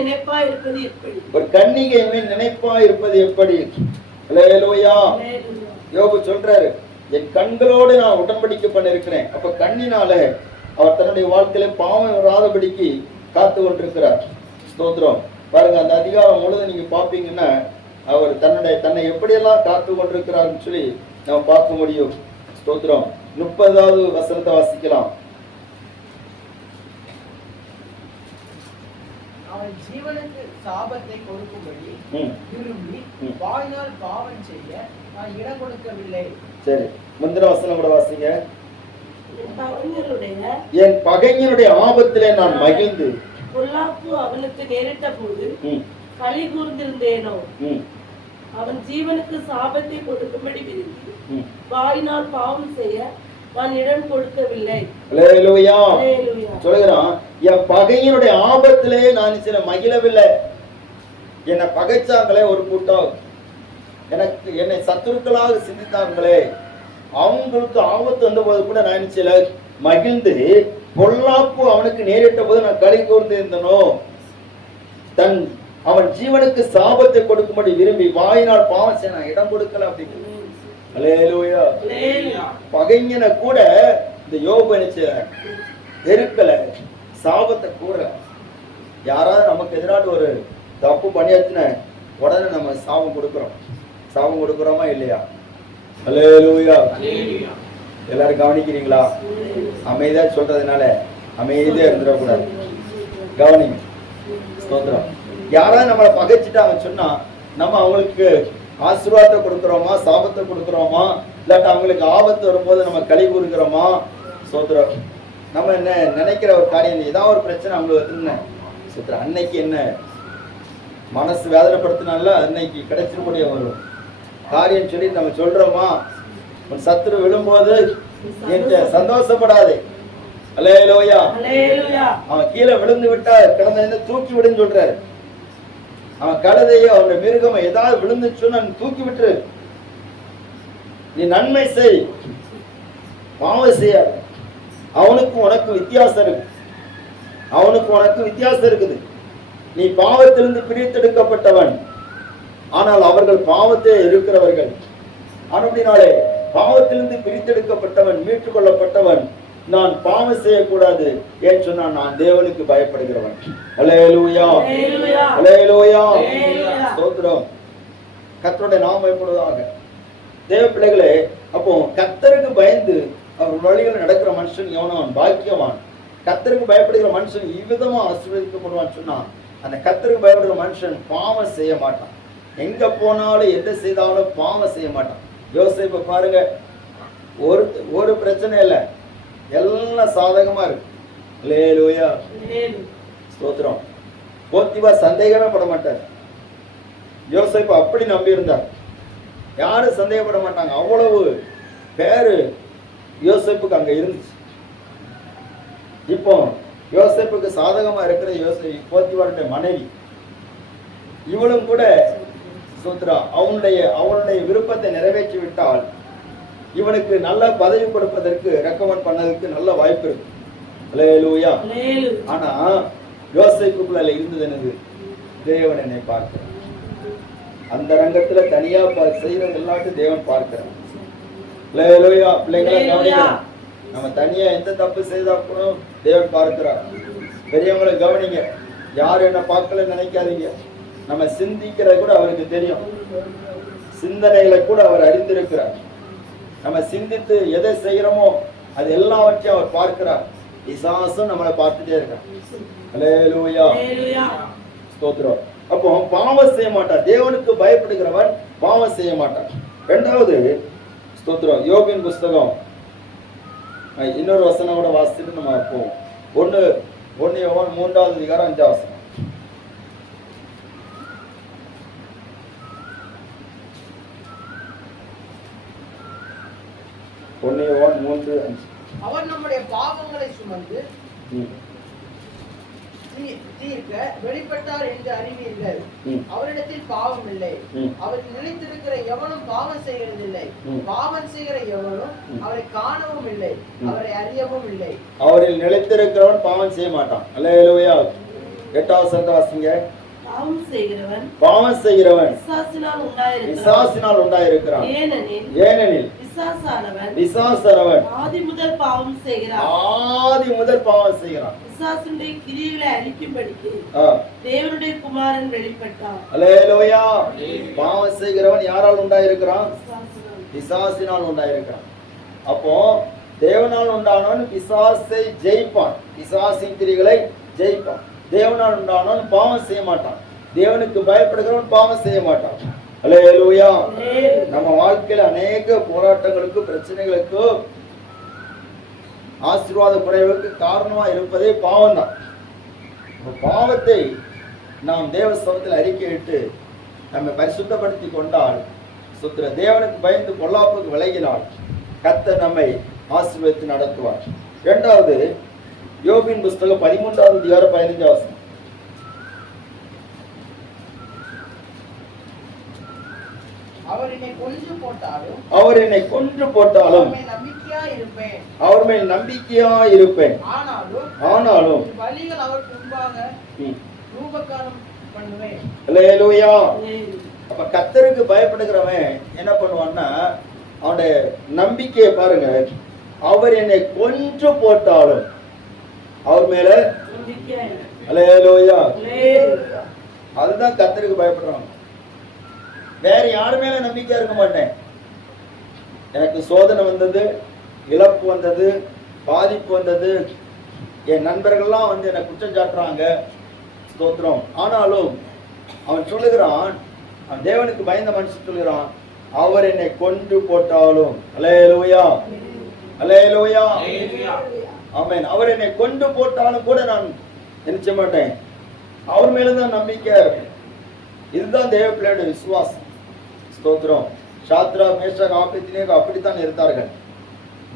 நினைப்பாய் இருப்பது எப்படி? அல்லேலூயா. யோபு சொல்றாரு, என் கண்களோடு நான் உடன்படிக்கை பண்ணிருக்கிறேன். அப்ப கண்ணினால அவர் தன்னுடைய வாழ்க்கையில பாவம் வராதபடிக்கு காத்து கொண்டிருக்கிறார். ஸ்தோத்திரம். பாருங்க, அந்த அதிகாரம் முழுது நீங்க பாப்பீங்கன்னா அவர் தன்னை எப்படியெல்லாம் காத்து கொண்டிருக்கிறார்னு சொல்லி நம்ம பார்க்க முடியும். ஸ்தோத்திரம். 30வது வசனத்தை வாசிக்கலாம். அவன் ஜீவனுக்கு சாபத்தை கொடுக்கும்படி விரும்பி வாயினால் பாவம் செய்ய நான் இடம் கொடுக்கவில்லை. சரி, முந்தின வசனம் கூட வாசிங்க. என் பகைஞனுடைய ஆபத்திலே நான் மகிழ்ந்து பொல்லாப்பு அவனுக்கு நேரிட்ட போது களி கூர்ந்திருந்தேனோ. அவன் ஜீவனுக்கு சாபத்தை கொடுக்கும்படி விரும்பி வாயினால் பாவம் செய்ய நான் இடம் கொடுக்கவில்லை. அல்லேலூயா. சொல்லுகிறான், என் பகையினுடைய ஆபத்திலே நான் சில மகிழவில்லை. என்னை பகைச்சாங்களே ஒரு கூட்டம், என்னை சத்துருக்களாக சிந்தித்தாங்களே, அவங்களுக்கு ஆபத்து வந்த போது கூட நான் சில மகிழ்ந்து பொல்லாப்பு அவனுக்கு நேரிட்ட போது நான் களி கூர்ந்து இருந்தனோ. அவன் ஜீவனுக்கு சாபத்தை கொடுக்கும்படி விரும்பி வாயினால் பாவம் செய்ய நான் இடம் கொடுக்கல அப்படிங்கிறது. அல்லேலூயா. பகைஞனை கூட இந்த யோபு வெறுக்கல, சாபத்தை கூறல. யாராவது நமக்கு எதிராக ஒரு தப்பு பண்ணியாச்சுன்னா உடனே நம்ம சாபம் கொடுக்கிறோமா இல்லையா? அல்லேலூயா. எல்லாரும் கவனிக்கிறீங்களா? அமைதியா சொல்றதுனால அமைதியா இருந்துடக்கூடாது. கவனிங்க. ஸ்தோத்திரம். யாராவது நம்மளை பகைச்சிட்டாங்க சொன்னா நம்ம அவங்களுக்கு ஆசீர்வாதத்தை கொடுக்குறோமா, சாபத்தை கொடுக்குறோமா, இல்லாட்ட அவங்களுக்கு ஆபத்து வரும்போது நம்ம களி கூறுகிறோமா? ஸ்தோத்திரம். நம்ம என்ன நினைக்கிற ஒரு காரியம், ஏதாவது ஒரு பிரச்சனை அவங்களுக்கு வந்து ஸ்தோத்திரம் அன்னைக்கு என்ன மனசு வேதனைப்படுத்தினால அன்னைக்கு கிடைச்சிருக்கூடிய ஒரு காரியம் சொல்லி நம்ம சொல்றோமா? உன் சத்துரு விழும்போது சந்தோஷப்படாதே. அல்லேலூயா. அவன் கீழே விழுந்து விட்டா கிடந்த தூக்கி விடுன்னு சொல்றாரு. அவன் கழுதையோ அவனுடைய மிருகமோ ஏதாவது விழுந்துச்சுன்னு தூக்கி விட்டுரு. நீ நன்மை செய், பாவம் செய்ய. அவனுக்கும் உனக்கு வித்தியாசம் இருக்குது. நீ பாவத்திலிருந்து பிரித்தெடுக்கப்பட்டவன், ஆனால் அவர்கள் பாவத்தே இருக்கிறவர்கள். அப்படினாலே பாவத்திலிருந்து பிரித்தெடுக்கப்பட்டவன், மீட்டுக் கொள்ளப்பட்டவன், நான் பாவம் செய்யக்கூடாது ஏன் சொன்னா நான் தேவனுக்கு பயப்படுகிறவன். அல்லேலூயா. அல்லேலூயா. ஸ்தோத்திரம். கர்த்தருடைய நாமம் மகிமைப்படுவதாக. தேவ பிள்ளைகளே, அப்போ கர்த்தருக்கு பயந்து அவர் வழியில் நடக்கிற மனுஷன் எவனவன் பாக்கியவான். கர்த்தருக்கு பயப்படுகிற மனுஷன் இவ்விதமா ஆசீர்வதிக்கப்படுவான்னு சொன்னா அந்த கர்த்தருக்கு பயப்படுகிற மனுஷன் பாவம் செய்ய மாட்டான். எங்க போனாலும் எதை செய்தாலும் பாவம் செய்ய மாட்டான். யோசேப்பை பாருங்க, ஒரு பிரச்சனை இல்லை, எல்லாம் சாதகமா இருக்கு. அல்லேலூயா. ஸ்தோத்திரம். போத்திபார் சந்தேகமே பட மாட்டார். யோசேப்பு அப்படி நம்பி இருந்தார். யாரும் சந்தேகப்பட மாட்டாங்க. அவ்வளவு பேரு யோசேப்புக்கு அங்க இருந்துச்சு. இப்போ யோசேப்புக்கு சாதகமா இருக்கிற போத்திபாருடைய மனைவி, இவளும் கூட ஸ்தோத்திரம் அவனுடைய விருப்பத்தை நிறைவேற்றி விட்டால் இவனுக்கு நல்ல பதவி கொடுப்பதற்கு ரெக்கமெண்ட் பண்ணதுக்கு நல்ல வாய்ப்பு இருக்கு. அல்லேலூயா. ஆனா யோசேப்புக்குள்ள இருந்தது என்னது? தேவன் என்னை பார்க்கிறார். அந்த ரங்கத்துல தனியா செய்யறது எல்லாத்தையும் தேவன் பார்க்கிறார். அல்லேலூயா. பிள்ளைகளை கவனிக்கணும். நம்ம தனியா எந்த தப்பு செய்தா கூட தேவன் பார்க்கிறார். பெரியவங்களை கவனிங்க. யாரும் என்ன பார்க்கல நினைக்காதீங்க. நம்ம சிந்திக்கிறது கூட அவருக்கு தெரியும். சிந்தனைகளை கூட அவர் அறிந்திருக்கிறார். நம்ம சிந்தித்து எதை செய்யறோமோ அது எல்லாவற்றையும் அவர் பார்க்கிறார். பிசாசும் நம்மளை பார்த்துட்டே இருக்கார். அல்லேலூயா. ஸ்தோத்திரம். அப்போ பாவம் செய்ய மாட்டார். தேவனுக்கு பயப்படுகிறவன் பாவம் செய்ய மாட்டார். இரண்டாவது ஸ்தோத்திரம், யோபின் புஸ்தகம் இன்னொரு வசனம் கூட வாசிச்சுட்டு நம்ம போவோம். 1 யோவான் 3வது அதிகாரம் 5வது வசனம். 1 யோவான் 3:5. அவர் நம்முடைய பாவங்களை சுமந்து தீர்க்க வெளிப்பட்டார் என்று அறிவீர்கள். அவரிடத்தில் பாவம் இல்லை. அவர் நினைத்திருக்கிற எவனும் பாவம் செய்கிறதில்லை. பாவம் செய்கிற எவனும் அவரை காணவும் இல்லை, அவரை அறியவும் இல்லை. அவரில் நிலைத்திருக்கிறவன் பாவம் செய்ய மாட்டான். அல்லேலூயா. 8வது வசனத்தை வாசிங்க. பாவம் செய்கிறவன் பிசாசினால் உண்டாயிருக்கிறான். ஏனெனில் பிசாசானவன் ஆதி முதல் பாவம் செய்கிறான். பிசாசுடைய கிரியைகளை அழிக்கும்படிக்கு தேவனுடைய குமாரன் வெளிப்பட்டார். அல்லேலூயா. பாவம் செய்கிறவன் யாரால் உண்டாயிருக்கிறான்? பிசாசினால் உண்டாயிருக்கிறான். அப்போ தேவனால் உண்டானவன் பிசாசை ஜெயிப்பான். பிசாசின் கிரியைகளை ஜெயிப்பான். தேவனால் உண்டானவன் பாவம் செய்ய மாட்டான். தேவனுக்கு பயப்படுகிறவன் பாவம் செய்ய மாட்டான். அல்லேலூயா. நம்ம வாழ்க்கையில அநேக போராட்டங்களுக்கு, பிரச்சனைகளுக்கு, ஆசீர்வாத குறைவுக்கு காரணமா இருப்பதே பாவம் தான். பாவத்தை நாம் தேவ சமூகத்தில் அறிக்கையிட்டு நம்ம பரிசுத்தப்படுத்தி கொண்டால், சுத்திர தேவனுக்கு பயந்து பொல்லாப்புக்கு விலகினால் கர்த்தர் நம்மை ஆசீர்வதித்து நடத்துவார். இரண்டாவது, யோபின் புஸ்தகம் 13வது அதிகாரம் 15வது வசனம். அவர் என்னை கொன்று போட்டாலும் அவர் மேல் நம்பிக்கையா இருப்பேன். ஆனாலும் வழிகள் அவருக்கு முன்பாக ரூபகாரம் பண்ணுவேன். அல்லேலூயா. அப்ப கர்த்தருக்கு பயப்படுகிறவன் என்ன பண்ணுவான்னா, அவனுடைய நம்பிக்கையை பாருங்க. அவர் என்னை கொன்று போட்டாலும் அவர் மேல அல்லேலூயா. அதுதான் கர்த்தருக்கு பயப்படுறவன். வேற யாரு மேல நம்பிக்கையா இருக்க மாட்டேன். எனக்கு சோதனை வந்தது, இழப்பு வந்தது, பாதிப்பு வந்தது, என் நண்பர்கள்லாம் வந்து என்னை குற்றம் சாட்டுறாங்க. ஸ்தோத்திரம். ஆனாலும் அவன் சொல்லுகிறான், அவன் தேவனுக்கு பயந்த மனுஷன் சொல்லுகிறான், அவர் என்னை கொன்று போட்டாலும் அல்லேலூயா, அல்லேலூயா, ஆமென். அவர் என்னை கொண்டு போட்டாலும் கூட நான் நினைச்ச மாட்டேன். அவர் மேலதான் நம்பிக்கை. இதுதான் தேவ பிள்ளையோட விசுவாசம். ஸ்தோத்திரம். சாத்ரா, மேஷாக், ஆபேத்நேகோ அப்படித்தான் இருந்தார்கள்.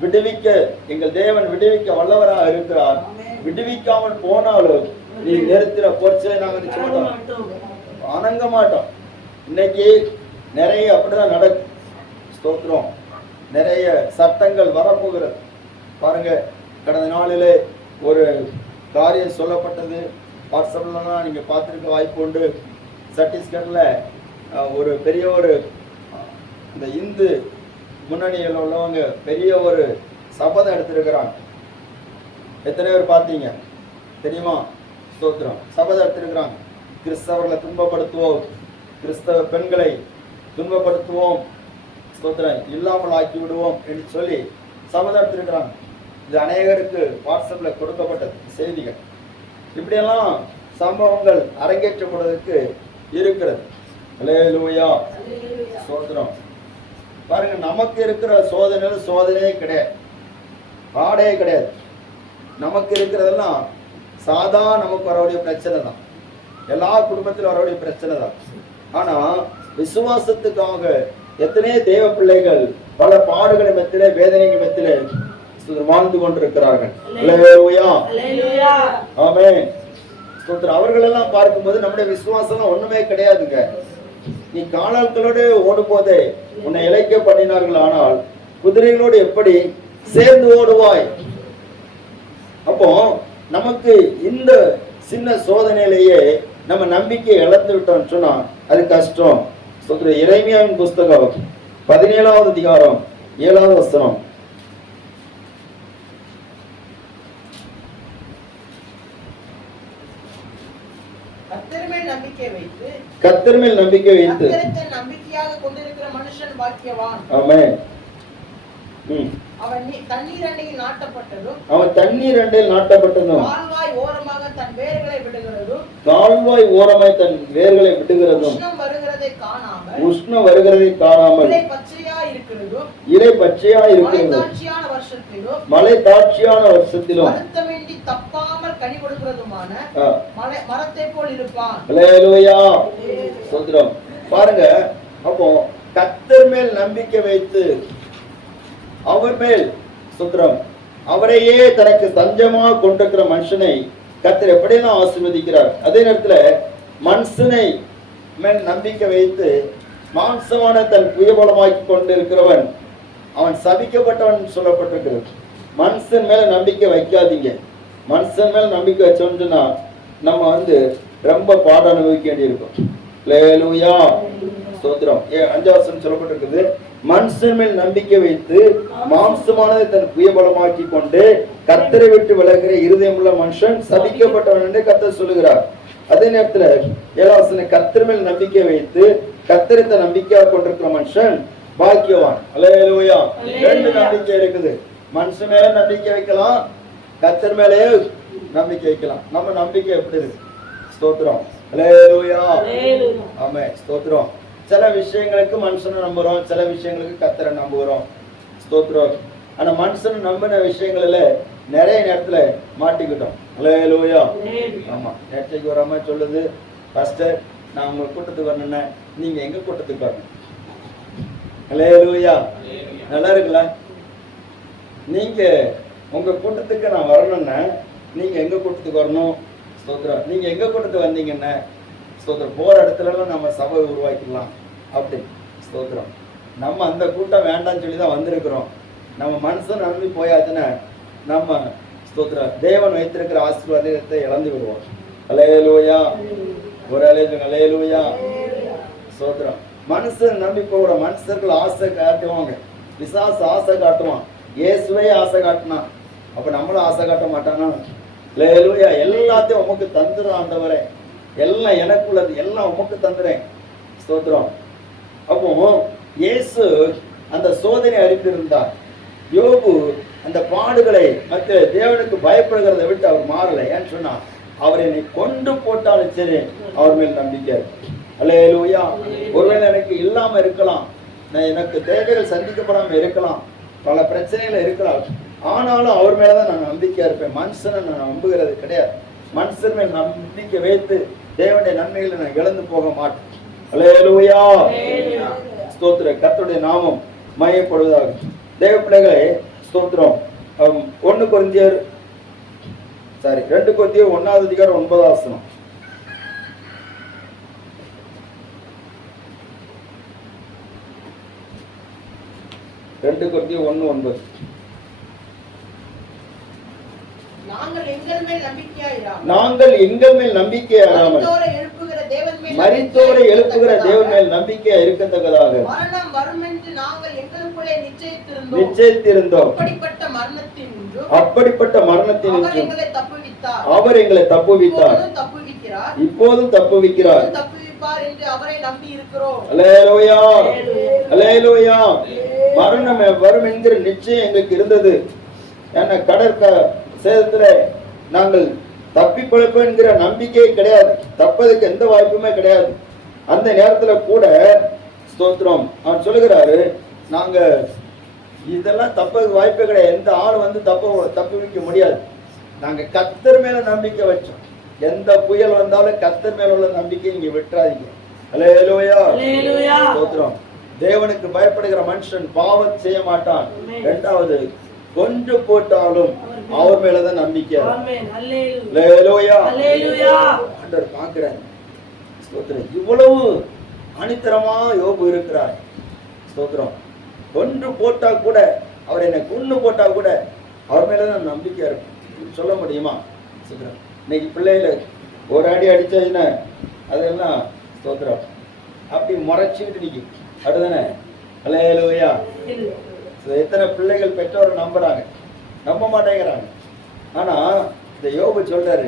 விடுவிக்க எங்கள் தேவன் விடுவிக்க வல்லவராக இருக்கிறார். விடுவிக்காமல் போனாலும் நீ நிறுத்தின போர்ச்சிலை நாங்கள் நிச்சய மாட்டோம், வணங்க மாட்டோம். இன்னைக்கு நிறைய அப்படிதான் நடக்கும். ஸ்தோத்திரம். நிறைய சட்டங்கள் வரப்போகிறது பாருங்க. கடந்த நாளிலே ஒரு காரியம் சொல்லப்பட்டது. வாட்ஸ்அப்லாம் நீங்க பார்த்துருக்க வாய்ப்பு உண்டு. சத்தீஸ்கர்ல ஒரு பெரிய ஒரு இந்த இந்து முன்னணியில் உள்ளவங்க பெரிய ஒரு சபதம் எடுத்திருக்கிறாங்க. எத்தனை பேர் பார்த்தீங்க தெரியுமா? ஸ்தோத்திரம். சபதம் எடுத்திருக்கிறாங்க. கிறிஸ்தவர்களை துன்பப்படுத்துவோம், கிறிஸ்தவ பெண்களை துன்பப்படுத்துவோம், ஸ்தோத்திரம், இல்லாமல் ஆக்கி விடுவோம் என்று சொல்லி சபதம் எடுத்திருக்கிறாங்க. இது அநேகருக்கு வாட்ஸ்அப்பில் கொடுக்கப்பட்டது செய்திகள். இப்படியெல்லாம் சம்பவங்கள் அரங்கேற்றப்படுவதற்கு இருக்கிறது. அல்லேலூயா. ஸ்தோத்திரம். பாருங்க, நமக்கு இருக்கிற சோதனையே கிடையாது, பாடே கிடையாது. நமக்கு இருக்கிறதெல்லாம் சாதா நமக்கு வரக்கூடிய பிரச்சனை தான். எல்லா குடும்பத்திலும் வரக்கூடிய பிரச்சனை தான். ஆனா விசுவாசத்துக்காக எத்தனையோ தேவ பிள்ளைகள் பல பாடுகள் மத்தியிலே, வேதனைகள் மத்தியிலே வாழ்ந்து கொண்டிருக்கிறார்கள். அல்லேலூயா, ஆமென். ஸ்தோத்திரம். அவர்கள் எல்லாம் பார்க்கும்போது நம்முடைய விசுவாசம் ஒண்ணுமே கிடையாதுங்க. நீ காலாட்களோடு ஓடும் போதே உன்னை இழைக்க பண்ணினார்கள், ஆனால் குதிரைகளோடு எப்படி சேர்ந்து ஓடுவாய்? அப்போ நமக்கு இந்த சின்ன சோதனையிலேயே நம்ம நம்பிக்கையை இழந்து விட்டோம்னு சொன்னா அது கஷ்டம். ஸ்தோத்திரம். எரேமியாவின் புஸ்தகம் 17வது அதிகாரம் 7வது வசனம். கர்த்தர் மேல் நம்பிக்கை வைத்து கர்த்தரை நம்பிக்கையாக கொண்டிருக்கிற மனுஷன் பாக்கியவான். ஆமென். அவன் தண்ணீர் அண்டையில் நாட்டப்பட்டதும் கால்வாய் ஓரமாக தன் வேர்களை விடுகிறதும் உஷ்ணம் வருகிறதை காணாமல் இலை பச்சையா இருக்கிறதும் மழை தாட்சியான வருஷத்திலும் வருத்தமின்றி தப்பாமல் கனி கொடுக்கிறதுமான மரத்தை போல் இருப்பான். அல்லேலூயா. ஸ்தோத்திரம். பாருங்க, அப்போ கர்த்தர் மேல் நம்பிக்கை வைத்து அவர் மேல் சுத்திரம் அவரையே தனக்கு தஞ்சமாக கொண்டிருக்கிற மனுஷனை கர்த்தர் எப்படியெல்லாம் ஆசீர்வதிக்கிறார். அதே நேரத்துல மனுஷனை மேல் நம்பிக்கை வைத்து மாம்சமான தன் புயபலமாக்கி கொண்டிருக்கிறவன் அவன் சபிக்கப்பட்டவன் சொல்லப்பட்டிருக்கிறது. மனுஷன் மேல நம்பிக்கை வைக்காதீங்க. மனுஷன் மேல நம்பிக்கை வச்சோம்னா நம்ம ரொம்ப பாடம் அனுபவிக்க வேண்டியிருக்கும். அல்லேலூயா. ஸ்தோத்திரம். 5வது வசனம் சொல்லப்பட்டிருக்குது, மனுஷன் மேல் நம்பிக்கை வைத்து மாம்சமானதை தன் புயபலமாக்கி கொண்டு கர்த்தரை விட்டு விலகுகிற இருதயமுள்ள மனுஷன் சபிக்கப்பட்டவன் என்று கர்த்தர் சொல்லுகிறார். அதே நேரத்துல 7வது வசனம், கர்த்தர் மேல் நம்பிக்கை வைத்து கர்த்தரை தன் நம்பிக்கையாக கொண்டிருக்கிற மனுஷன் பாக்கியவான். அல்லேலூயா. 2 நம்பிக்கை இருக்குது. மனுஷன் மேல நம்பிக்கை வைக்கலாம், கர்த்தர் மேலேயே நம்பிக்கை வைக்கலாம். நம்ம நம்பிக்கை எப்படி இருக்கு? ஸ்தோத்திரம். அல்லேலூயா. ஆமென். ஸ்தோத்திரம். சில விஷயங்களுக்கு மனுஷனை நம்புறோம், சில விஷயங்களுக்கு கர்த்தரை நம்புகிறோம். ஸ்தோத்திரம். ஆனா மனுஷனை நம்பின விஷயங்கள்ல நிறைய நேரத்துல மாட்டிக்கிட்டோம். அல்லேலூயா. ஆமா. நேற்றைக்கு ஒரு அம்மா சொல்லுது, பாஸ்டர் நான் உங்க கூட்டத்துக்கு வரணும்னா நீங்க எங்க கூட்டத்துக்கு வரணும். அல்லேலூயா. நல்லா இருக்குல்ல? நீங்க உங்க கூட்டத்துக்கு நான் வரணும்னா நீங்க எங்க கூட்டத்துக்கு வரணும். ஸ்தோத்திரம். நீங்க எங்க கூட்டத்துக்கு வந்தீங்கன்னா ஸ்தோத்திரம் போற இடத்துலலாம் நம்ம சபை உருவாக்கிடலாம் அப்படி. ஸ்தோத்திரம். நம்ம அந்த கூட்டம் வேண்டாம்னு சொல்லி தான் வந்திருக்கிறோம். நம்ம மனுஷன் நம்பி போயாச்சுன்னா நம்ம ஸ்தோத்திரம் தேவன் வைத்திருக்கிற ஆசீர்வாதத்தை இழந்து விடுவோம். அல்லேலூயா. ஒரு அல்லேலூயா. ஸ்தோத்திரம். மனுஷன் நம்பி போகிற மனுஷர்கள் ஆசை காட்டுவாங்க, பிசாசு ஆசை காட்டுவான், இயேசுவே ஆசை காட்டினான். அப்ப நம்மளும் ஆசை காட்ட மாட்டானா? அல்லேலூயா. எல்லாத்தையும் உமக்கு தந்துடும் ஆண்டவரே, எல்லாம் எனக்குள்ளது, எல்லாம் உமக்கு தந்துறேன். ஸ்தோத்திரம். அப்போ இயேசு அந்த சோதனை அறிந்திருந்தார். யோபு அந்த பாடுகளை மற்ற தேவனுக்கு பயப்படுகிறத விட்டு அவர் மாறல. ஏன்னு சொன்னா அவர் என்னை கொண்டு போட்டாலும் சரி அவர் மேல் நம்பிக்கை. அல்லேலூயா. ஒருவேளை எனக்கு இல்லாம இருக்கலாம், நான் எனக்கு தேவைகள் சந்திக்கப்படாம இருக்கலாம், பல பிரச்சனைகள் இருக்கலாம், ஆனாலும் அவர் மேலதான் நான் நம்பிக்கையா இருப்பேன். மனுஷனை நான் நம்புகிறது கிடையாது. மனுஷன் மேல் நம்பிக்கை வைத்து தேவனுடைய நன்மைகளை நான் இழந்து போக மாட்டேன். அல்லேலூயா. ஸ்தோத்திரம். கர்த்தருடைய நாமம் மகிமைப்படுவதாக. தேவ பிள்ளைகளே ஸ்தோத்திரம். 2 கொரிந்தியர் 1வது அதிகாரம் 9வது வசனம். 2 கொரிந்தியர் 1:9. நாங்கள் எங்கள் மேல் நம்பிக்கையாயிராமல் மரித்தோரை எழுப்புகிற தேவன் மேல் நம்பிக்கையா இருக்கத்தக்கதாக நிச்சயித்திருந்தோம். அப்படிப்பட்ட மரணத்தின் அவர் எங்களை தப்புவித்தார், இப்போதும் தப்புவிக்கிறார். அல்லேலூயா. அல்லேலூயா. மரணம் வரும் என்கிற நிச்சயம் எங்களுக்கு இருந்தது. என்ன சேதத்துல நாங்கள் தப்பி பிழைப்போம் என்கிற நம்பிக்கையே கிடையாது, தப்பதுக்கு எந்த வாய்ப்புமே கிடையாது. அந்த நேரத்துல கூட ஸ்தோத்திரம் அவன் சொல்லுகிறாரு, நாங்க இதெல்லாம் தப்பதுக்கு வாய்ப்பே கிடையாது, எந்த ஆள் தப்பி வைக்க முடியாது. நாங்க கர்த்தர் மேல நம்பிக்கை வச்சோம். எந்த புயல் வந்தாலும் கர்த்தர் மேல உள்ள நம்பிக்கை இங்க விட்டுறாதீங்க. அல்லேலூயா. ஸ்தோத்திரம். தேவனுக்கு பயப்படுகிற மனுஷன் பாவம் செய்ய மாட்டான். 2வது கொன்று போட்டாலும் அவர் மேலதான் நம்பிக்கை. ஆண்டவர் பார்க்கிறார். ஸ்தோத்திரம். இவ்வளவு அனித்தரமா யோபு இருக்கிறார். ஸ்தோத்திரம். கொன்று போட்டா கூட, அவர் என்னை கொன்று போட்டா கூட அவர் மேலதான் நம்பிக்கையா இருக்கும் சொல்ல முடியுமா? ஸ்தோத்திரம். இன்னைக்கு பிள்ளைகளை ஒரு அடி அடிச்சாச்சுன்னா அதெல்லாம் ஸ்தோத்திரம் அப்படி முறைச்சிக்கிட்டு நிற்கும். அப்படிதானே? அல்லேலூயா. எத்தனை பிள்ளைகள் பெற்றோர் நம்புறாங்க, நம்ப மாட்டேங்கிறாங்க. ஆனா இந்த யோபு சொல்றாரு,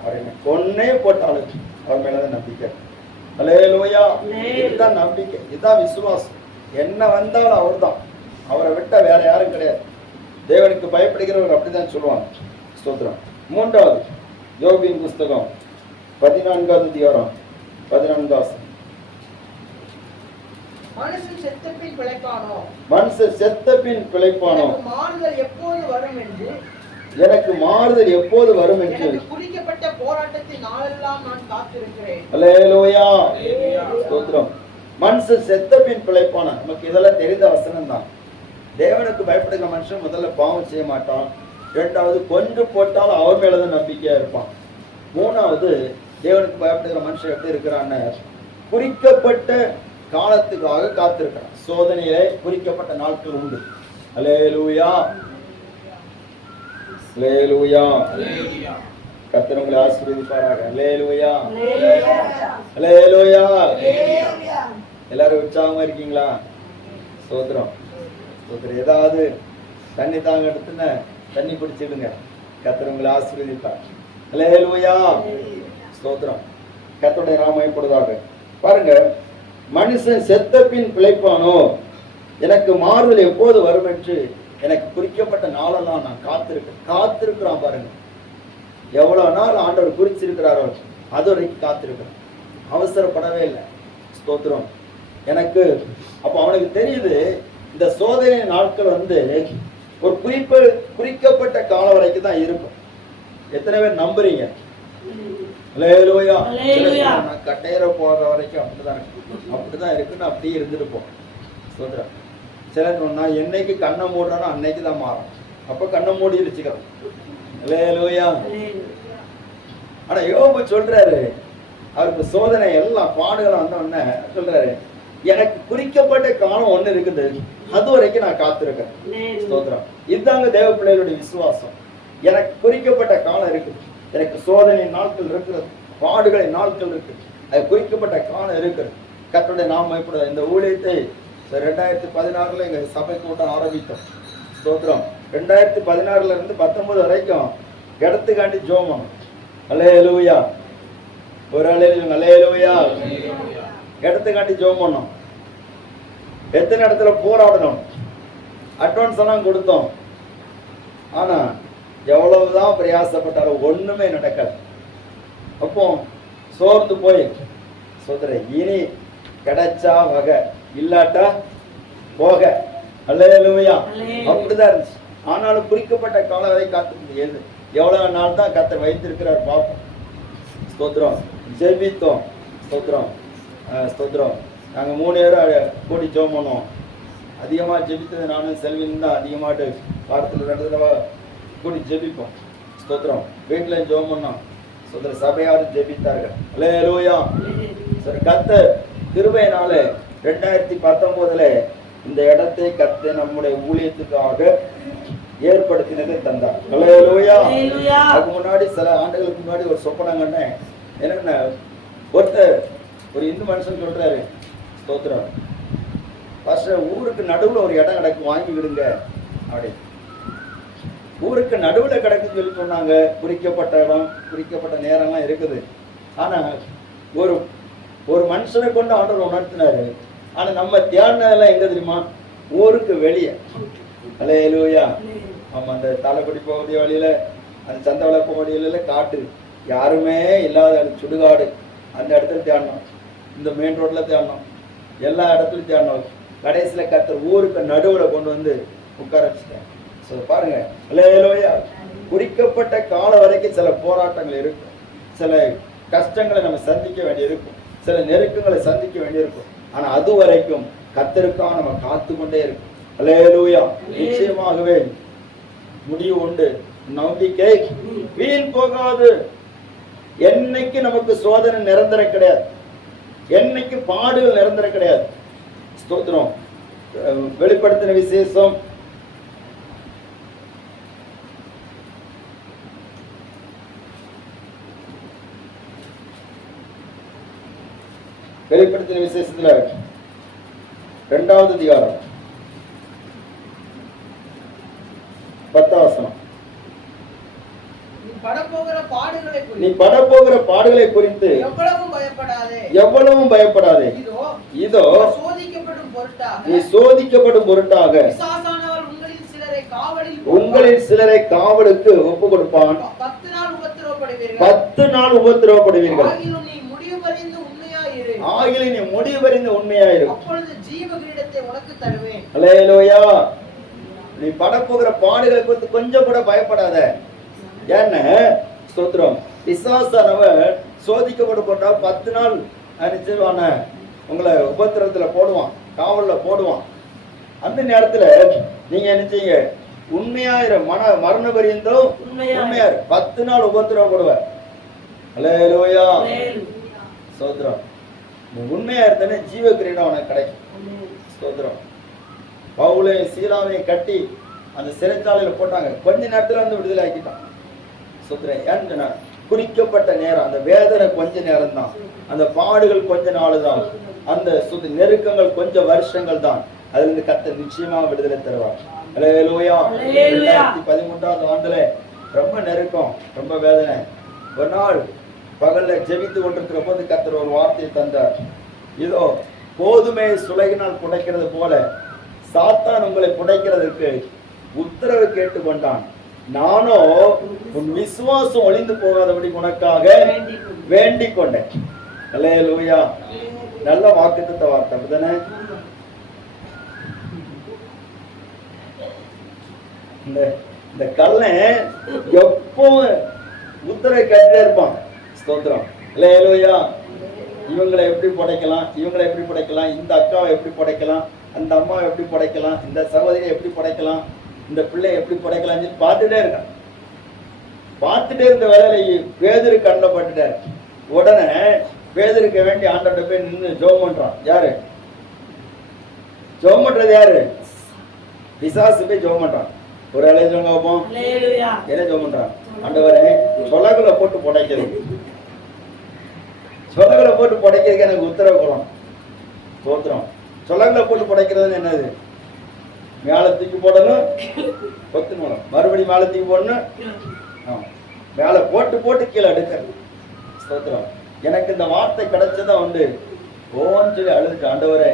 அவர் என்ன கொன்னே போட்டாலும் அவர் மேலதான் நம்பிக்கை. அல்லேலூயா. இதுதான் நம்பிக்கை, இதுதான் விசுவாசம். என்ன வந்தாலும் அவர் தான், அவரை விட்டா வேற யாரும் கிடையாது. தேவனுக்கு பயப்படுகிறவர் அப்படிதான் சொல்லுவாங்க. ஸ்தோத்திரம். மூன்றாவது யோபின் புஸ்தகம் 14வது அதிகாரம் 14வது. மனுஷன் செத்த பின் பிழைப்பானோ, மனுஷன் செத்த பின் பிழைப்பானோ, மாறுதல் எப்போது வரும் என்று, எனக்கு மாறுதல் எப்போது வரும் என்று, எனக்கு குறிக்கப்பட்ட போராட்டத்தின் நாளெல்லாம் நான் காத்திருக்கிறேன். அல்லேலூயா. ஸ்தோத்திரம். மனுஷன் செத்த பின் பிழைப்பானா, நமக்கு இதெல்லாம் தெரிந்த வசனம் தான். தேவனுக்கு பயப்படுகிற மனுஷன் முதல்ல பாவம் செய்ய மாட்டான். இரண்டாவது, கொன்று போட்டாலும் அவர் மேலதான் நம்பிக்கையா இருப்பான். மூணாவது, தேவனுக்கு பயப்படுகிற மனுஷன் எப்படி இருக்கிறான்னு, குறிக்கப்பட்ட காலத்துக்காக காத்திருக்கிறான். சோதனையிலே குறிக்கப்பட்ட நாட்கள் உண்டு. அல்லேலூயா. அல்லேலூயா. கர்த்தர் உங்களை ஆசீர்வதிப்பாராக. அல்லேலூயா. அல்லேலூயா. எல்லாரும் உற்சாகமா இருக்கீங்களா? ஸ்தோத்திரம். ஸ்தோத்திரம். ஏதாவது தண்ணி தாங்க எடுத்துன்னு தண்ணி பிடிச்சிடுங்க. கர்த்தர் உங்களை ஆசீர்வதிப்பார். அல்லேலூயா. ஸ்தோத்திரம். கர்த்தருடைய நாமம் மகிமைப்படுவதாக. பாருங்க, மனுஷன் செத்த பின் பிழைப்பானோ, எனக்கு மாறுதல் எப்போது வரும் என்று, எனக்கு குறிக்கப்பட்ட நாளெல்லாம் நான் காத்திருக்கிறான். பாருங்க, எவ்வளவு நாள் ஆண்டவர் குறிச்சிருக்கிறாரோ அது வரைக்கும் காத்திருக்கிறான். அவசரப்படவே இல்லை. ஸ்தோத்திரம். எனக்கு அப்ப அவனுக்கு தெரியுது, இந்த சோதனை நாட்கள் ஒரு குறிக்கப்பட்ட காலம் வரைக்கும் தான் இருக்கும். எத்தனை பேர் நம்புறீங்க? அல்லேலூயா. நான் கட்டையற போற வரைக்கும் அப்படிதான் இருக்குன்னு அப்படியே இருந்துட்டு போம். சொல்றேன். சிலர் நான் என்னைக்கு கண்ணை மூடுறானோ அன்னைக்கு தான் மாறும். அப்ப கண்ணை மூடி வச்சுக்கிறோம். அல்லேலூயா. ஆனா யோபு சொல்றாரு, அவருக்கு சோதனை எல்லாம் பாடுகள் வந்த உடனே சொல்றாரு, எனக்கு குறிக்கப்பட்ட காலம் ஒண்ணு இருக்குது, அது வரைக்கும் நான் காத்திருக்கேன். ஸ்தோத்திரம். இதுதாங்க தேவ பிள்ளைகளுடைய விசுவாசம். எனக்கு குறிக்கப்பட்ட காலம் இருக்குது, எனக்கு சோதனை நாட்கள் இருக்கிறது, பாடுகளின் நாட்கள் இருக்கு, அது குறிக்கப்பட்ட காலம் இருக்கிறது. கர்த்தருடைய நாமம் மகிமைப்படும். இந்த ஊழியத்தை 2016 எங்க சபை கூட்டம் ஆரம்பித்தோம். ஸ்தோத்திரம். 2016 இருந்து 19 வரைக்கும் இடத்துக்காண்டி ஜோமம். அல்லேலூயா. ஒரு அல்லேலூயா. இடத்துக்காண்டி ஜோம் பண்ணோம். எத்தனை இடத்துல போராடணும், அட்வான்ஸ் எல்லாம் கொடுத்தோம். ஆனா எவ்வளவுதான் பிரயாசப்பட்டாலும் ஒண்ணுமே நடக்காது. அப்போ சோர்ந்து போய் சொல்றேன், இனி கிடைச்சா வகை, இல்லாட்டா போக. அல்லேலூயா. அப்படிதான் இருந்துச்சு. ஆனாலும் குறிக்கப்பட்ட காலம் வரை காத்து முடியாது. எவ்வளவு நாள் தான் கர்த்தர் வைத்திருக்கிறார் பார்ப்போம். ஸ்தோத்திரம். ஜெபித்தோம். ஸ்தோத்திரம். ஸ்தோத்திரம். நாங்க 3 பேரும் கூடி ஜெபம் பண்ணோம். அதிகமா ஜெபித்தது நானும் செல்வியும் தான். அதிகமாட்டு வாரத்தில் 2 தடவை கூடி ஜெபிப்போம். ஸ்தோத்திரம். வீட்டுல ஜெபம் பண்ணோம். ஸ்தோத்திரம். சபையாரும் ஜெபித்தார்கள். அல்லேலூயா. சரி, கர்த்தர் கிருபையினால 2019 இந்த இடத்தை கர்த்தர் நம்முடைய ஊழியத்துக்காக ஏற்படுத்தினதை தந்தார். அல்லேலூயா. அதுக்கு முன்னாடி சில ஆண்டுகளுக்கு முன்னாடி ஒரு சொப்பனம் கண்டேன். என்னன்னா, ஒரு இந்து மனுஷன் சொல்றாரு, ஸ்தோத்திரம், பாஸ்டர், ஊருக்கு நடுவுல ஒரு இடம் கிடக்கு, வாங்கி விடுங்க அப்படி. ஊருக்கு நடுவுல கிடக்குன்னு சொல்லி சொன்னாங்க. குறிக்கப்பட்ட இடம், குறிக்கப்பட்ட நேரம்லாம் இருக்குது. ஆனா ஒரு மனுஷனை கொண்டு ஆண்டவர் உணர்த்தினாரு. ஆனா நம்ம தியானதெல்லாம் எங்க தெரியுமா? ஊருக்கு வெளியே. அல்லேலூயா. ஆமா, அந்த தலைப்படி போகக்கூடிய வழியில, அந்த சந்த வளர்ப்பு வழியில காட்டு, யாருமே இல்லாத சுடுகாடு, அந்த இடத்துல தியானம். இந்த மெயின் ரோட்ல தியானம், எல்லா இடத்துலையும் தியானம். கடைசியில கர்த்தர் ஊருக்கு நடுவுல கொண்டு வந்து உட்கார வச்சுட்டேன். பாருங்க, அல்லேலூயா. குறிக்கப்பட்ட காலம் வரைக்கும் சில போராட்டங்கள் இருக்கும், சில கஷ்டங்களை நம்ம சந்திக்க வேண்டியிருக்கும், சில நெருக்கங்களை சந்திக்க வேண்டியிருக்கும். ஆனா அது வரைக்கும் கர்த்தருக்காக நம்ம காத்து கொண்டே இருக்கும். அல்லேலூயா. நிச்சயமாகவே முடிவு உண்டு. நம்பிக்கை வீண் போகாது. என்னைக்கு நமக்கு சோதனை நிரந்தரம் கிடையாது, என்னைக்கு பாடுகள் நிரந்தரம் கிடையாது. ஸ்தோத்திரம். வெளிப்படுத்தின விசேஷம் 5 வெளிப்படுத்தின விசேஷத்துல 2வது அதிகாரம் 10ஆம் வசனம். நீ படப்போகிற பாடுகளை குறித்து எவ்வளவும் பயப்படாதே. இதோ நீ சோதிக்கப்படும் பொருட்டாக உங்களில் சிலரை காவலுக்கு ஒப்பு கொடுப்பான். 10 நாள் உபத்திரவப்படுவீர்கள். ஆகிலும் நீ முடிவறிந்து உண்மையாயிரு. அப்பொழுது ஜீவ கிரீடத்தை உனக்கு தருவேன். அல்லேலூயா. நீ படப்போகிற பாடுகளை குறித்து கொஞ்சம் கூட பயப்படாத. ஏன்னா ஸ்தோத்திரம், பிசாசானவன் சோதிக்கப்பட்டு போட்டா 10 நாள் நிச்சயமான உங்களை உபத்திரத்துல போடுவான், காவல்ல போடுவான். அந்த நேரத்துல நீங்க நினைச்சீங்க உண்மையாயிர மரண பரியந்தம் உண்மையாரு 10 நாள் உபத்திரவப்படுவார். அல்லேலூயா. ஸ்தோத்திரம். நீ உண்மையா இருந்தனே ஜீவ கிரீடம் உனக்கு கிடைக்கும். ஸ்தோத்திரம். பவுலையும் சீலாவையும் கட்டி அந்த சிறைச்சாலையில போட்டாங்க. கொஞ்ச நேரத்துல வந்து விடுதலை ஆக்கிட்டான். ஸ்தோத்திரம். ஏன்னு சொன்னா குறிக்கப்பட்ட நேரம், அந்த வேதனை கொஞ்ச நேரம் தான், அந்த பாடுகள் கொஞ்ச நாள் தான், அந்த நெருக்கங்கள் கொஞ்சம் வருஷங்கள் தான். அதுல இருந்து கர்த்தர் நிச்சயமா விடுதலை தருவார். அல்லேலூயா. 2013ஆம் ஆண்டுல ரொம்ப நெருக்கம், ரொம்ப வேதனை. ஒரு நாள் பகல்ல ஜெபித்து கொண்டிருக்கிற போது கர்த்தர் ஒரு வார்த்தையை தந்தார். இதோ கோதுமை சுளையினால் புடைக்கிறது போல சாத்தான் உங்களை புடைக்கிறதுக்கு உத்தரவு கேட்டுக்கொண்டான். நானோ உன் விசுவாசம் ஒளிந்து போகாதபடி உனக்காக வேண்டிக் கொண்டேன். அல்லேலூயா. நல்ல வாக்குத்தத்த வார்த்தை அப்படிதானே? இந்த கள்ளன் எப்பவும் உத்தரவை கேட்டுட்டே இருப்பான். ஸ்தோத்திரம். அல்லேலூயா. இவங்களை எப்படி புடைக்கலாம், இவங்களை எப்படி புடைக்கலாம், இந்த அக்காவை எப்படி புடைக்கலாம், அந்த அம்மாவை எப்படி புடைக்கலாம், இந்த சகோதரியை எப்படி புடைக்கலாம், இந்த பிள்ளை எப்படி புடைக்கலாம் பார்த்துட்டே இருக்கான். பார்த்துட்டே இருந்த வேலையில பேதுரு கண்ணில் பட்டுட்டாரு. உடனே பேதுருக்கு வேண்டி ஆண்டவர்கிட்ட போய் நின்று ஜெபம் பண்றான். யாரு ஜெபம் பண்றது? யாரு? பிசாசு போய் ஜெபம் பண்றான். ஒரு வேலையை சொல்லுங்க பார்ப்போம். என்ன ஜெபம் பண்றான்? ஆண்டவரே சொலகுல போட்டு புடைக்கிறது, சொலகுல போட்டு புடைக்கிறதுக்கு எனக்கு உத்தரவு கொள்ளணும். ஸ்தோத்திரம். சொலகுல போட்டு புடைக்கிறதுன்னு என்னது? மேல தூக்கி போடணும், கொத்து மூலம் மறுபடியும் மேல தூக்கி போடணும், மேல போட்டு போட்டு கீழே எடுக்கிறது. ஸ்தோத்திரம். எனக்கு இந்த வார்த்தை கிடைச்சதா உண்டு. ஓன்னு சொல்லி அழுதுட்டு, ஆண்டவரே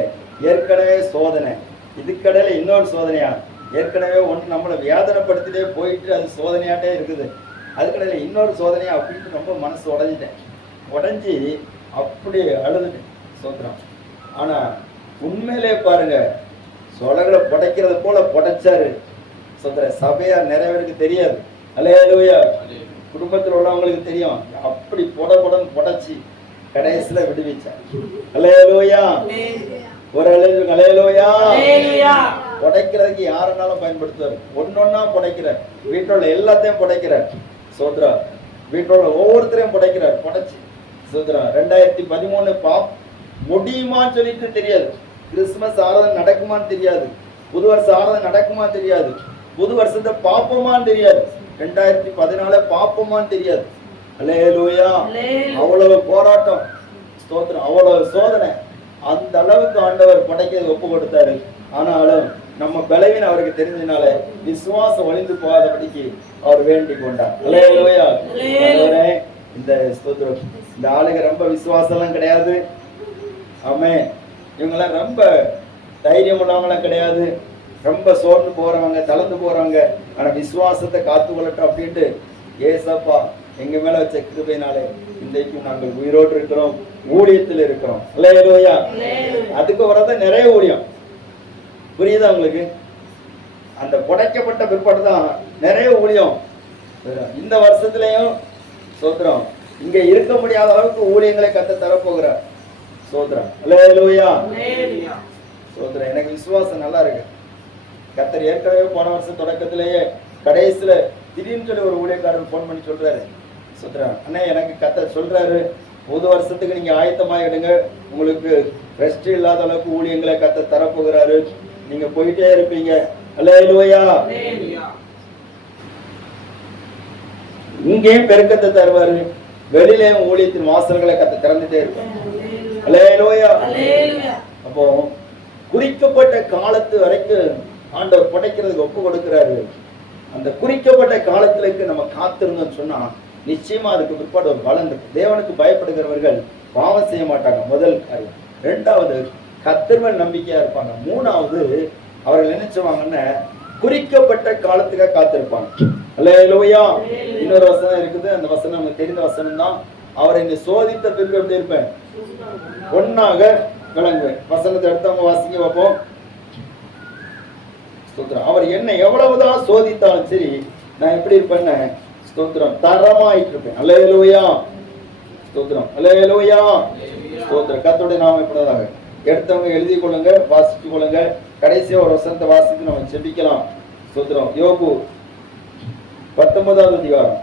ஏற்கனவே சோதனை, இதுக்கடையில இன்னொரு சோதனையா, ஏற்கனவே ஒன்று நம்மளை வேதனைப்படுத்திட்டே போயிட்டு அது சோதனையாட்டே இருக்குது, அதுக்கடையில இன்னொரு சோதனையா அப்படின்ட்டு ரொம்ப மனசு உடஞ்சிட்டேன். உடஞ்சி அப்படி அழுதுட்டேன். ஸ்தோத்திரம். ஆனா உண்மையிலே பாருங்க, சொலகளை புடைக்கிறது போல புடைச்சாரு. சொல்ற சபையா நிறைய பேருக்கு தெரியாது. அல்லேலூயா. குடும்பத்தில் உள்ளவங்களுக்கு தெரியும். அப்படி புடன்னு புடைச்சி கடைசியில விடுவிச்சார். அல்லேலூயா. ஒரு அல்லேலூயா. புடைக்கிறதுக்கு யாருன்னாலும் பயன்படுத்துவார். ஒன்னொன்னா புடைக்கிறார். வீட்டோட எல்லாத்தையும் புடைக்கிறார். சோத்ரா. வீட்டோட ஒவ்வொருத்தரையும் புடைக்கிறார். புடைச்சி சோத்ரா. 2013 முடியுமான்னு சொல்லிட்டு தெரியாது. கிறிஸ்துமஸ் ஆராதனை நடக்குமான்னு தெரியாது. புது வருஷ ஆராதனை நடக்குமான்னு தெரியாது. புது வருஷத்தை பாப்போமான்னு தெரியாது. 2014 பாப்போமான்னு தெரியாது. அல்லேலூயா. அவ்வளவு போராட்டம். ஸ்தோத்திரம். அவ்வளவு சோதனை. அந்த அளவுக்கு ஆண்டவர் படைக்க ஒப்பு கொடுத்தாரு. ஆனாலும் நம்ம பலவீனம் அவருக்கு தெரிஞ்சதுனால விசுவாசம் ஒளிந்து போகாதபடிக்கு அவர் வேண்டிக் கொண்டார். அல்லேலூயா. இந்த ஸ்தோத்திரம். இந்த ஆளுங்க ரொம்ப விசுவாசம் எல்லாம் கிடையாது. ஆமென். இவங்கெல்லாம் ரொம்ப தைரியம் உள்ளவங்களாம் கிடையாது. ரொம்ப சோர்ந்து போறவங்க, தளர்ந்து போறவங்க. ஆனா விசுவாசத்தை காத்து கொள்ளட்டும் அப்படின்ட்டு ஏசப்பா எங்க மேல வச்ச கிருபையினாலே இன்றைக்கும் நாங்கள் உயிரோடு இருக்கிறோம், ஊழியத்தில் இருக்கிறோம். அல்லேலூயா. அதுக்கு வரதான் நிறைய ஊழியம். புரியுதா உங்களுக்கு? அந்த புடைக்கப்பட்ட பிற்பாடு தான் நிறைய ஊழியம். இந்த வருஷத்துலயும் சோத்திரம் இங்க இருக்க முடியாத அளவுக்கு ஊழியங்களை கத்த தரப்போகிறார். சோத்திரம். அல்லேலூயா. சோத்திரம். எனக்கு விசுவாசம் நல்லா இருக்கு. கர்த்தர் ஏற்கனவே போன வருஷம் தொடக்கத்திலேயே கடைசியில திடீர்னு சொல்லி ஒரு ஊழியக்காரர் போன் பண்ணி சொல்றாரு. சோத்திரம். அண்ணா எனக்கு கர்த்தர் சொல்றாரு, புது வருஷத்துக்கு நீங்க ஆயத்தமாயிடுங்க, உங்களுக்கு ரெஸ்ட் இல்லாத அளவுக்கு ஊழியங்களை கர்த்தர் தரப்போகிறாரு, நீங்க போயிட்டே இருப்பீங்க. அல்லேலூயா. இங்கேயும் பெருக்கத்தை தருவாரு, வெளியிலேயும் ஊழியத்தின் வாசல்களை கர்த்தர் திறந்துட்டே இருப்பாரு. அல்லேலூயா. அல்லேலூயா. அப்போ குறிக்கப்பட்ட காலத்து வரைக்கும் ஆண்டவர் படைக்கிறதுக்கு ஒப்பு கொடுக்கிறாரு. அந்த குறிக்கப்பட்ட காலத்திற்கு நம்ம காத்திருந்தோம்னு சொன்னா நிச்சயமா அதுக்கு பிற்பாடு ஒரு பலன் இருக்கு. தேவனுக்கு பயப்படுகிறவர்கள் பாவம் செய்ய மாட்டாங்க, முதல் காரியம். ரெண்டாவது, கர்த்தர் மேல் நம்பிக்கையா இருப்பாங்க. மூணாவது, அவர்கள் நினைச்சுவாங்கன்னு குறிக்கப்பட்ட காலத்துக்காக காத்திருப்பாங்க. அல்லேலூயா. இன்னொரு வசனம் இருக்குது, அந்த வசனம் நமக்கு தெரிந்த வசனம் தான். அவரை என்னை சோதித்த பின்பு எப்படி இருப்பேன்? ஒன்னாக விளங்குவேன். வசனத்தை எடுத்தவங்க வாசிக்க பார்ப்போம். ஸ்தோத்திரம். அவர் என்னை எவ்வளவுதான் சோதித்தாலும் சரி, நான் எப்படி இருப்பேன்னு ஸ்தோத்திரம் தரமாயிட்டு இருப்பேன். அல்லேலூயா. ஸ்தோத்திரம். அல்லேலூயா. ஸ்தோத்திரம். கர்த்தருடைய நாமம் எப்படிதாக எடுத்தவங்க எழுதி கொள்ளுங்க, வாசிச்சு கொள்ளுங்க. கடைசியா ஒரு வசனத்தை வாசித்து நம்ம செபிக்கலாம். ஸ்தோத்திரம். யோபு 19வது அதிகாரம்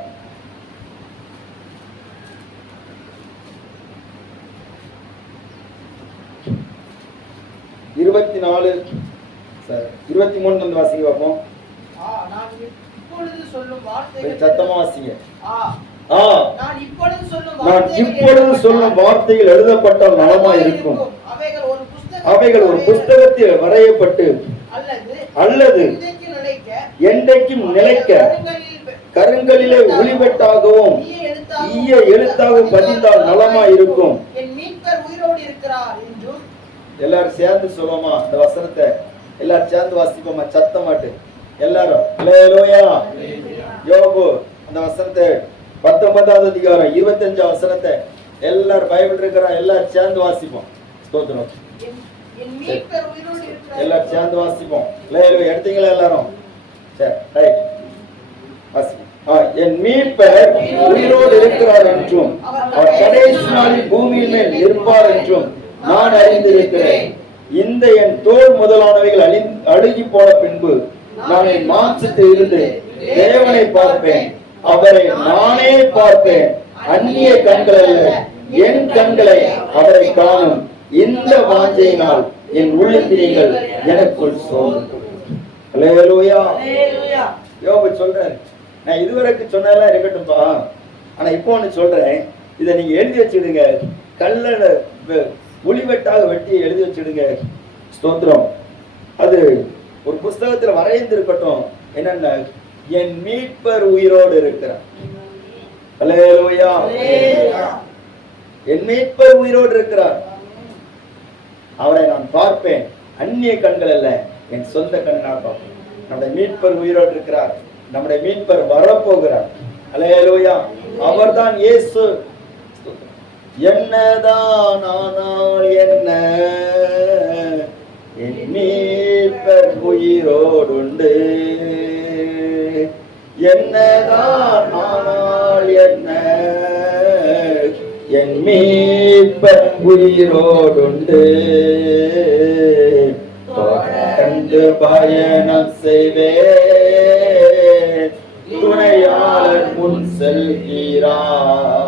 24 23 வாசிக்க பார்ப்போம். நான் இப்பொழுது சொல்லும் வார்த்தைகள் சத்தமா வாசிங்க. நான் இப்பொழுது சொல்லும் வார்த்தைகள் எழுதப்பட்டால் நலமா இருக்கும். அவைகள் ஒரு புஸ்தகத்தில் வரையப்பட்டு அல்லது என்றைக்கும் நிலைக்க கருங்கலிலே ஒளிவெட்டாகவும் ஈய எழுத்தாகவும் பதிந்தால் நலமா இருக்கும். எல்லாரும் சேர்ந்து சொல்லுவோமா இந்த வசனத்தை? எல்லாரும் சேர்ந்து வாசிப்போமா சத்தமாட்டு எல்லாரும்? அல்லேலூயா. யோபு அந்த வசனத்தை 19வது அதிகாரம் 25 வசனத்தை எல்லாரும் பைபிள் இருக்கிற எல்லாரும் சேர்ந்து வாசிப்போம். ஸ்தோத்திரம். எல்லாரும் சேர்ந்து வாசிப்போம். அல்லேலூயா. எடுத்தீங்களா எல்லாரும்? சரி, ரைட். வாசிப்போம். என் மீட்பர் உயிரோடு இருக்கிறார் என்றும் அவர் கடைசி நாளில் பூமியின் மேல் இருப்பார் என்றும் நான் அறிந்திருக்கிறேன். இந்த என் தோல் முதலானவைகள் அழுகி போன பின்பு நான் என் மாம்சத்தில் இருந்து தேவனை பார்ப்பேன். அவரை நானே பார்ப்பேன். அந்நிய கண்கள் அல்ல, என் கண்களை அவரை காணும். இந்த வாஞ்சையினால் என் உள்ளத்திரிகள் எனக்குள் சோர்ந்து. அல்லேலூயா. யோபு சொல்றாரு, நான் இதுவரைக்கும் சொன்னதெல்லாம் இருக்கட்டும்பா, ஆனா இப்போ ஒண்ணு சொல்றேன், இதை நீங்க எழுதி வச்சிடுங்க. கல்லட ஒளிவெட்டாக வெட்டி எழுதி வச்சிடுங்க. ஸ்தோத்திரம். அது ஒரு புஸ்தகத்துல வரைந்து இருக்கட்டும். என்னன்னா, என் மீட்பர் உயிரோடு இருக்கிறார். அல்லேலூயா. என் மீட்பர் உயிரோடு இருக்கிறார். அவரை நான் பார்ப்பேன். அந்நிய கண்கள் அல்ல, என் சொந்த கண்ணால் பார்ப்பேன். நம்முடைய மீட்பர் உயிரோடு இருக்கிறார். நம்முடைய மீட்பர் வரப்போகிறார். அல்லேலூயா. அவர்தான் இயேசு. என்னதான் ஆனால் என்ன, என் மீட்பர் உயிரோடுண்டு. என்னதான் ஆனால் என்ன, என் மீட்பர் உயிரோடுண்டு. தொடர்ந்து பயணம் செய்வேன், துணையாளர் முன் செல்கிறார்.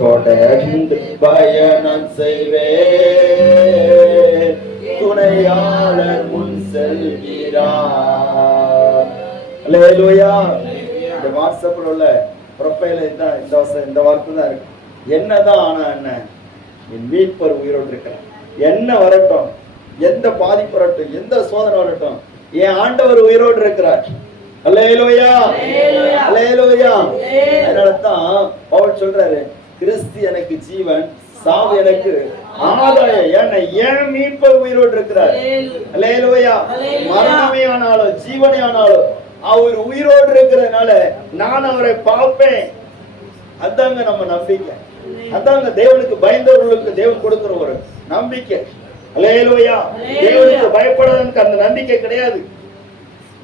தொடர்ந்து பயணம் செய்வேன், துணையாளர் முன் செல்கிறார். அல்லேலூயா. இந்த வாட்ஸ்அப்ல உள்ள ப்ரொஃபைல தான் இந்த வார்த்தை தான் இருக்கு. என்னதான் ஆனா என்ன, என் மீட்பர் உயிரோடு இருக்கிறார். என்ன வரட்டும், எந்த பாதிப்பு வரட்டும், எந்த சோதனை வரட்டும், என் ஆண்டவர் உயிரோடு இருக்கிறார். அல்லேலூயா. அல்லேலூயா. அதனாலதான் பவுல் சொல்றாரு, கிறிஸ்து எனக்கு ஜீவன், சாவு எனக்கு ஆதாயம். ஏன்னா என் மீட்பர் உயிரோடு இருக்கிறார். அல்லேலூயா. மரணமே ஆனாலும் ஜீவனே ஆனாலும் அவர் உயிரோடு இருக்கிறதுனால நான் அவரை பார்ப்பேன். அதாங்க நம்ம நம்பிக்கை. அதாங்க தேவனுக்கு பயந்தவர்களுக்கு தேவன் கொடுக்கிற ஒரு நம்பிக்கை. அல்லேலூயா. தேவனுக்கு பயப்படாதவனுக்கு அந்த நம்பிக்கை கிடையாது.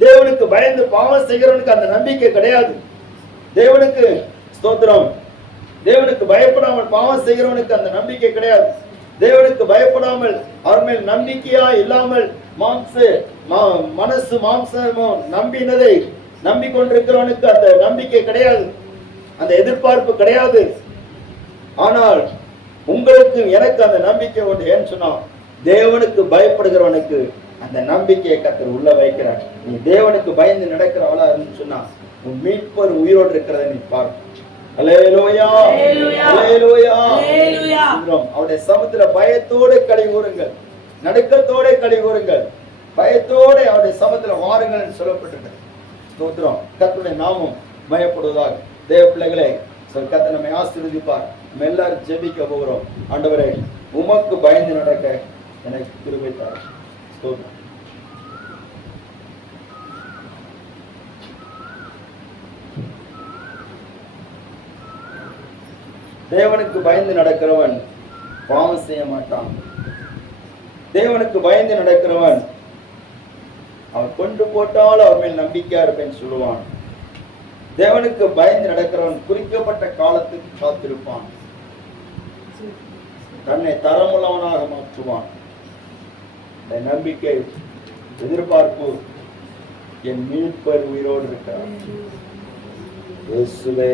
தேவனுக்கு பயந்து பாவம் செய்கிறவனுக்கு அந்த நம்பிக்கை கிடையாது. தேவனுக்கு ஸ்தோத்திரம். தேவனுக்கு பயப்படாமல் பாவம் செய்கிறவனுக்கு அந்த நம்பிக்கை கிடையாது. தேவனுக்கு பயப்படாமல் அவர் மேல் நம்பிக்கையா இல்லாமல் மனசு மாம்சமும் நம்பினதை நம்பிக்கொண்டிருக்கிறவனுக்கு அந்த நம்பிக்கை கிடையாது, அந்த எதிர்பார்ப்பு கிடையாது. ஆனால் உங்களுக்கு எனக்கு அந்த நம்பிக்கை உண்டு. ஏன்னு சொன்னா, தேவனுக்கு பயப்படுகிறவனுக்கு அந்த நம்பிக்கையை கர்த்தர் உள்ள வைக்கிறார். நீ தேவனுக்கு பயந்து நடக்கிறவளா இருந்து சொன்னா உன் மீட்பர் உயிரோடு இருக்கிறத நீ பார்க்க. அல்லேலூயா அல்லேலூயா. அல்லேலூயா. அல்லேலூயா. அவருடைய சமத்துல பயத்தோடு களி கூறுங்கள், நடுக்கத்தோட களி கூறுங்கள், பயத்தோட அவருடைய சமத்துல வாருங்கள் என்று சொல்லப்பட்டிருக்கிறது. ஸ்தோத்திரம். கர்த்தருடைய நாமம் மயப்படுவதாக. தேவ பிள்ளைகளே, கர்த்தர் நம்மை ஆசீர்வதிப்பார். நம்ம எல்லாரும் ஜெபிக்க போகிறோம். ஆண்டவரே, உமக்கு பயந்து நடக்க எனக்கு கிருபை தாரும். ஸ்தோத்திரம். தேவனுக்கு பயந்து நடக்கிறவன் பாவம் செய்ய மாட்டான். தேவனுக்கு பயந்து நடக்கிறவன் அவன் கொண்டு போட்டால் அவர் மேல் நம்பிக்கையா இருப்பேன்னு சொல்லுவான். தேவனுக்கு பயந்து நடக்கிறவன் குறிக்கப்பட்ட காலத்துக்கு காத்திருப்பான். தன்னை தரமுள்ளவனாக மாற்றுவான். இந்த நம்பிக்கை, எதிர்பார்ப்பு, என் மீட்பர் உயிரோடு இருக்கிறார். இயேசுவே.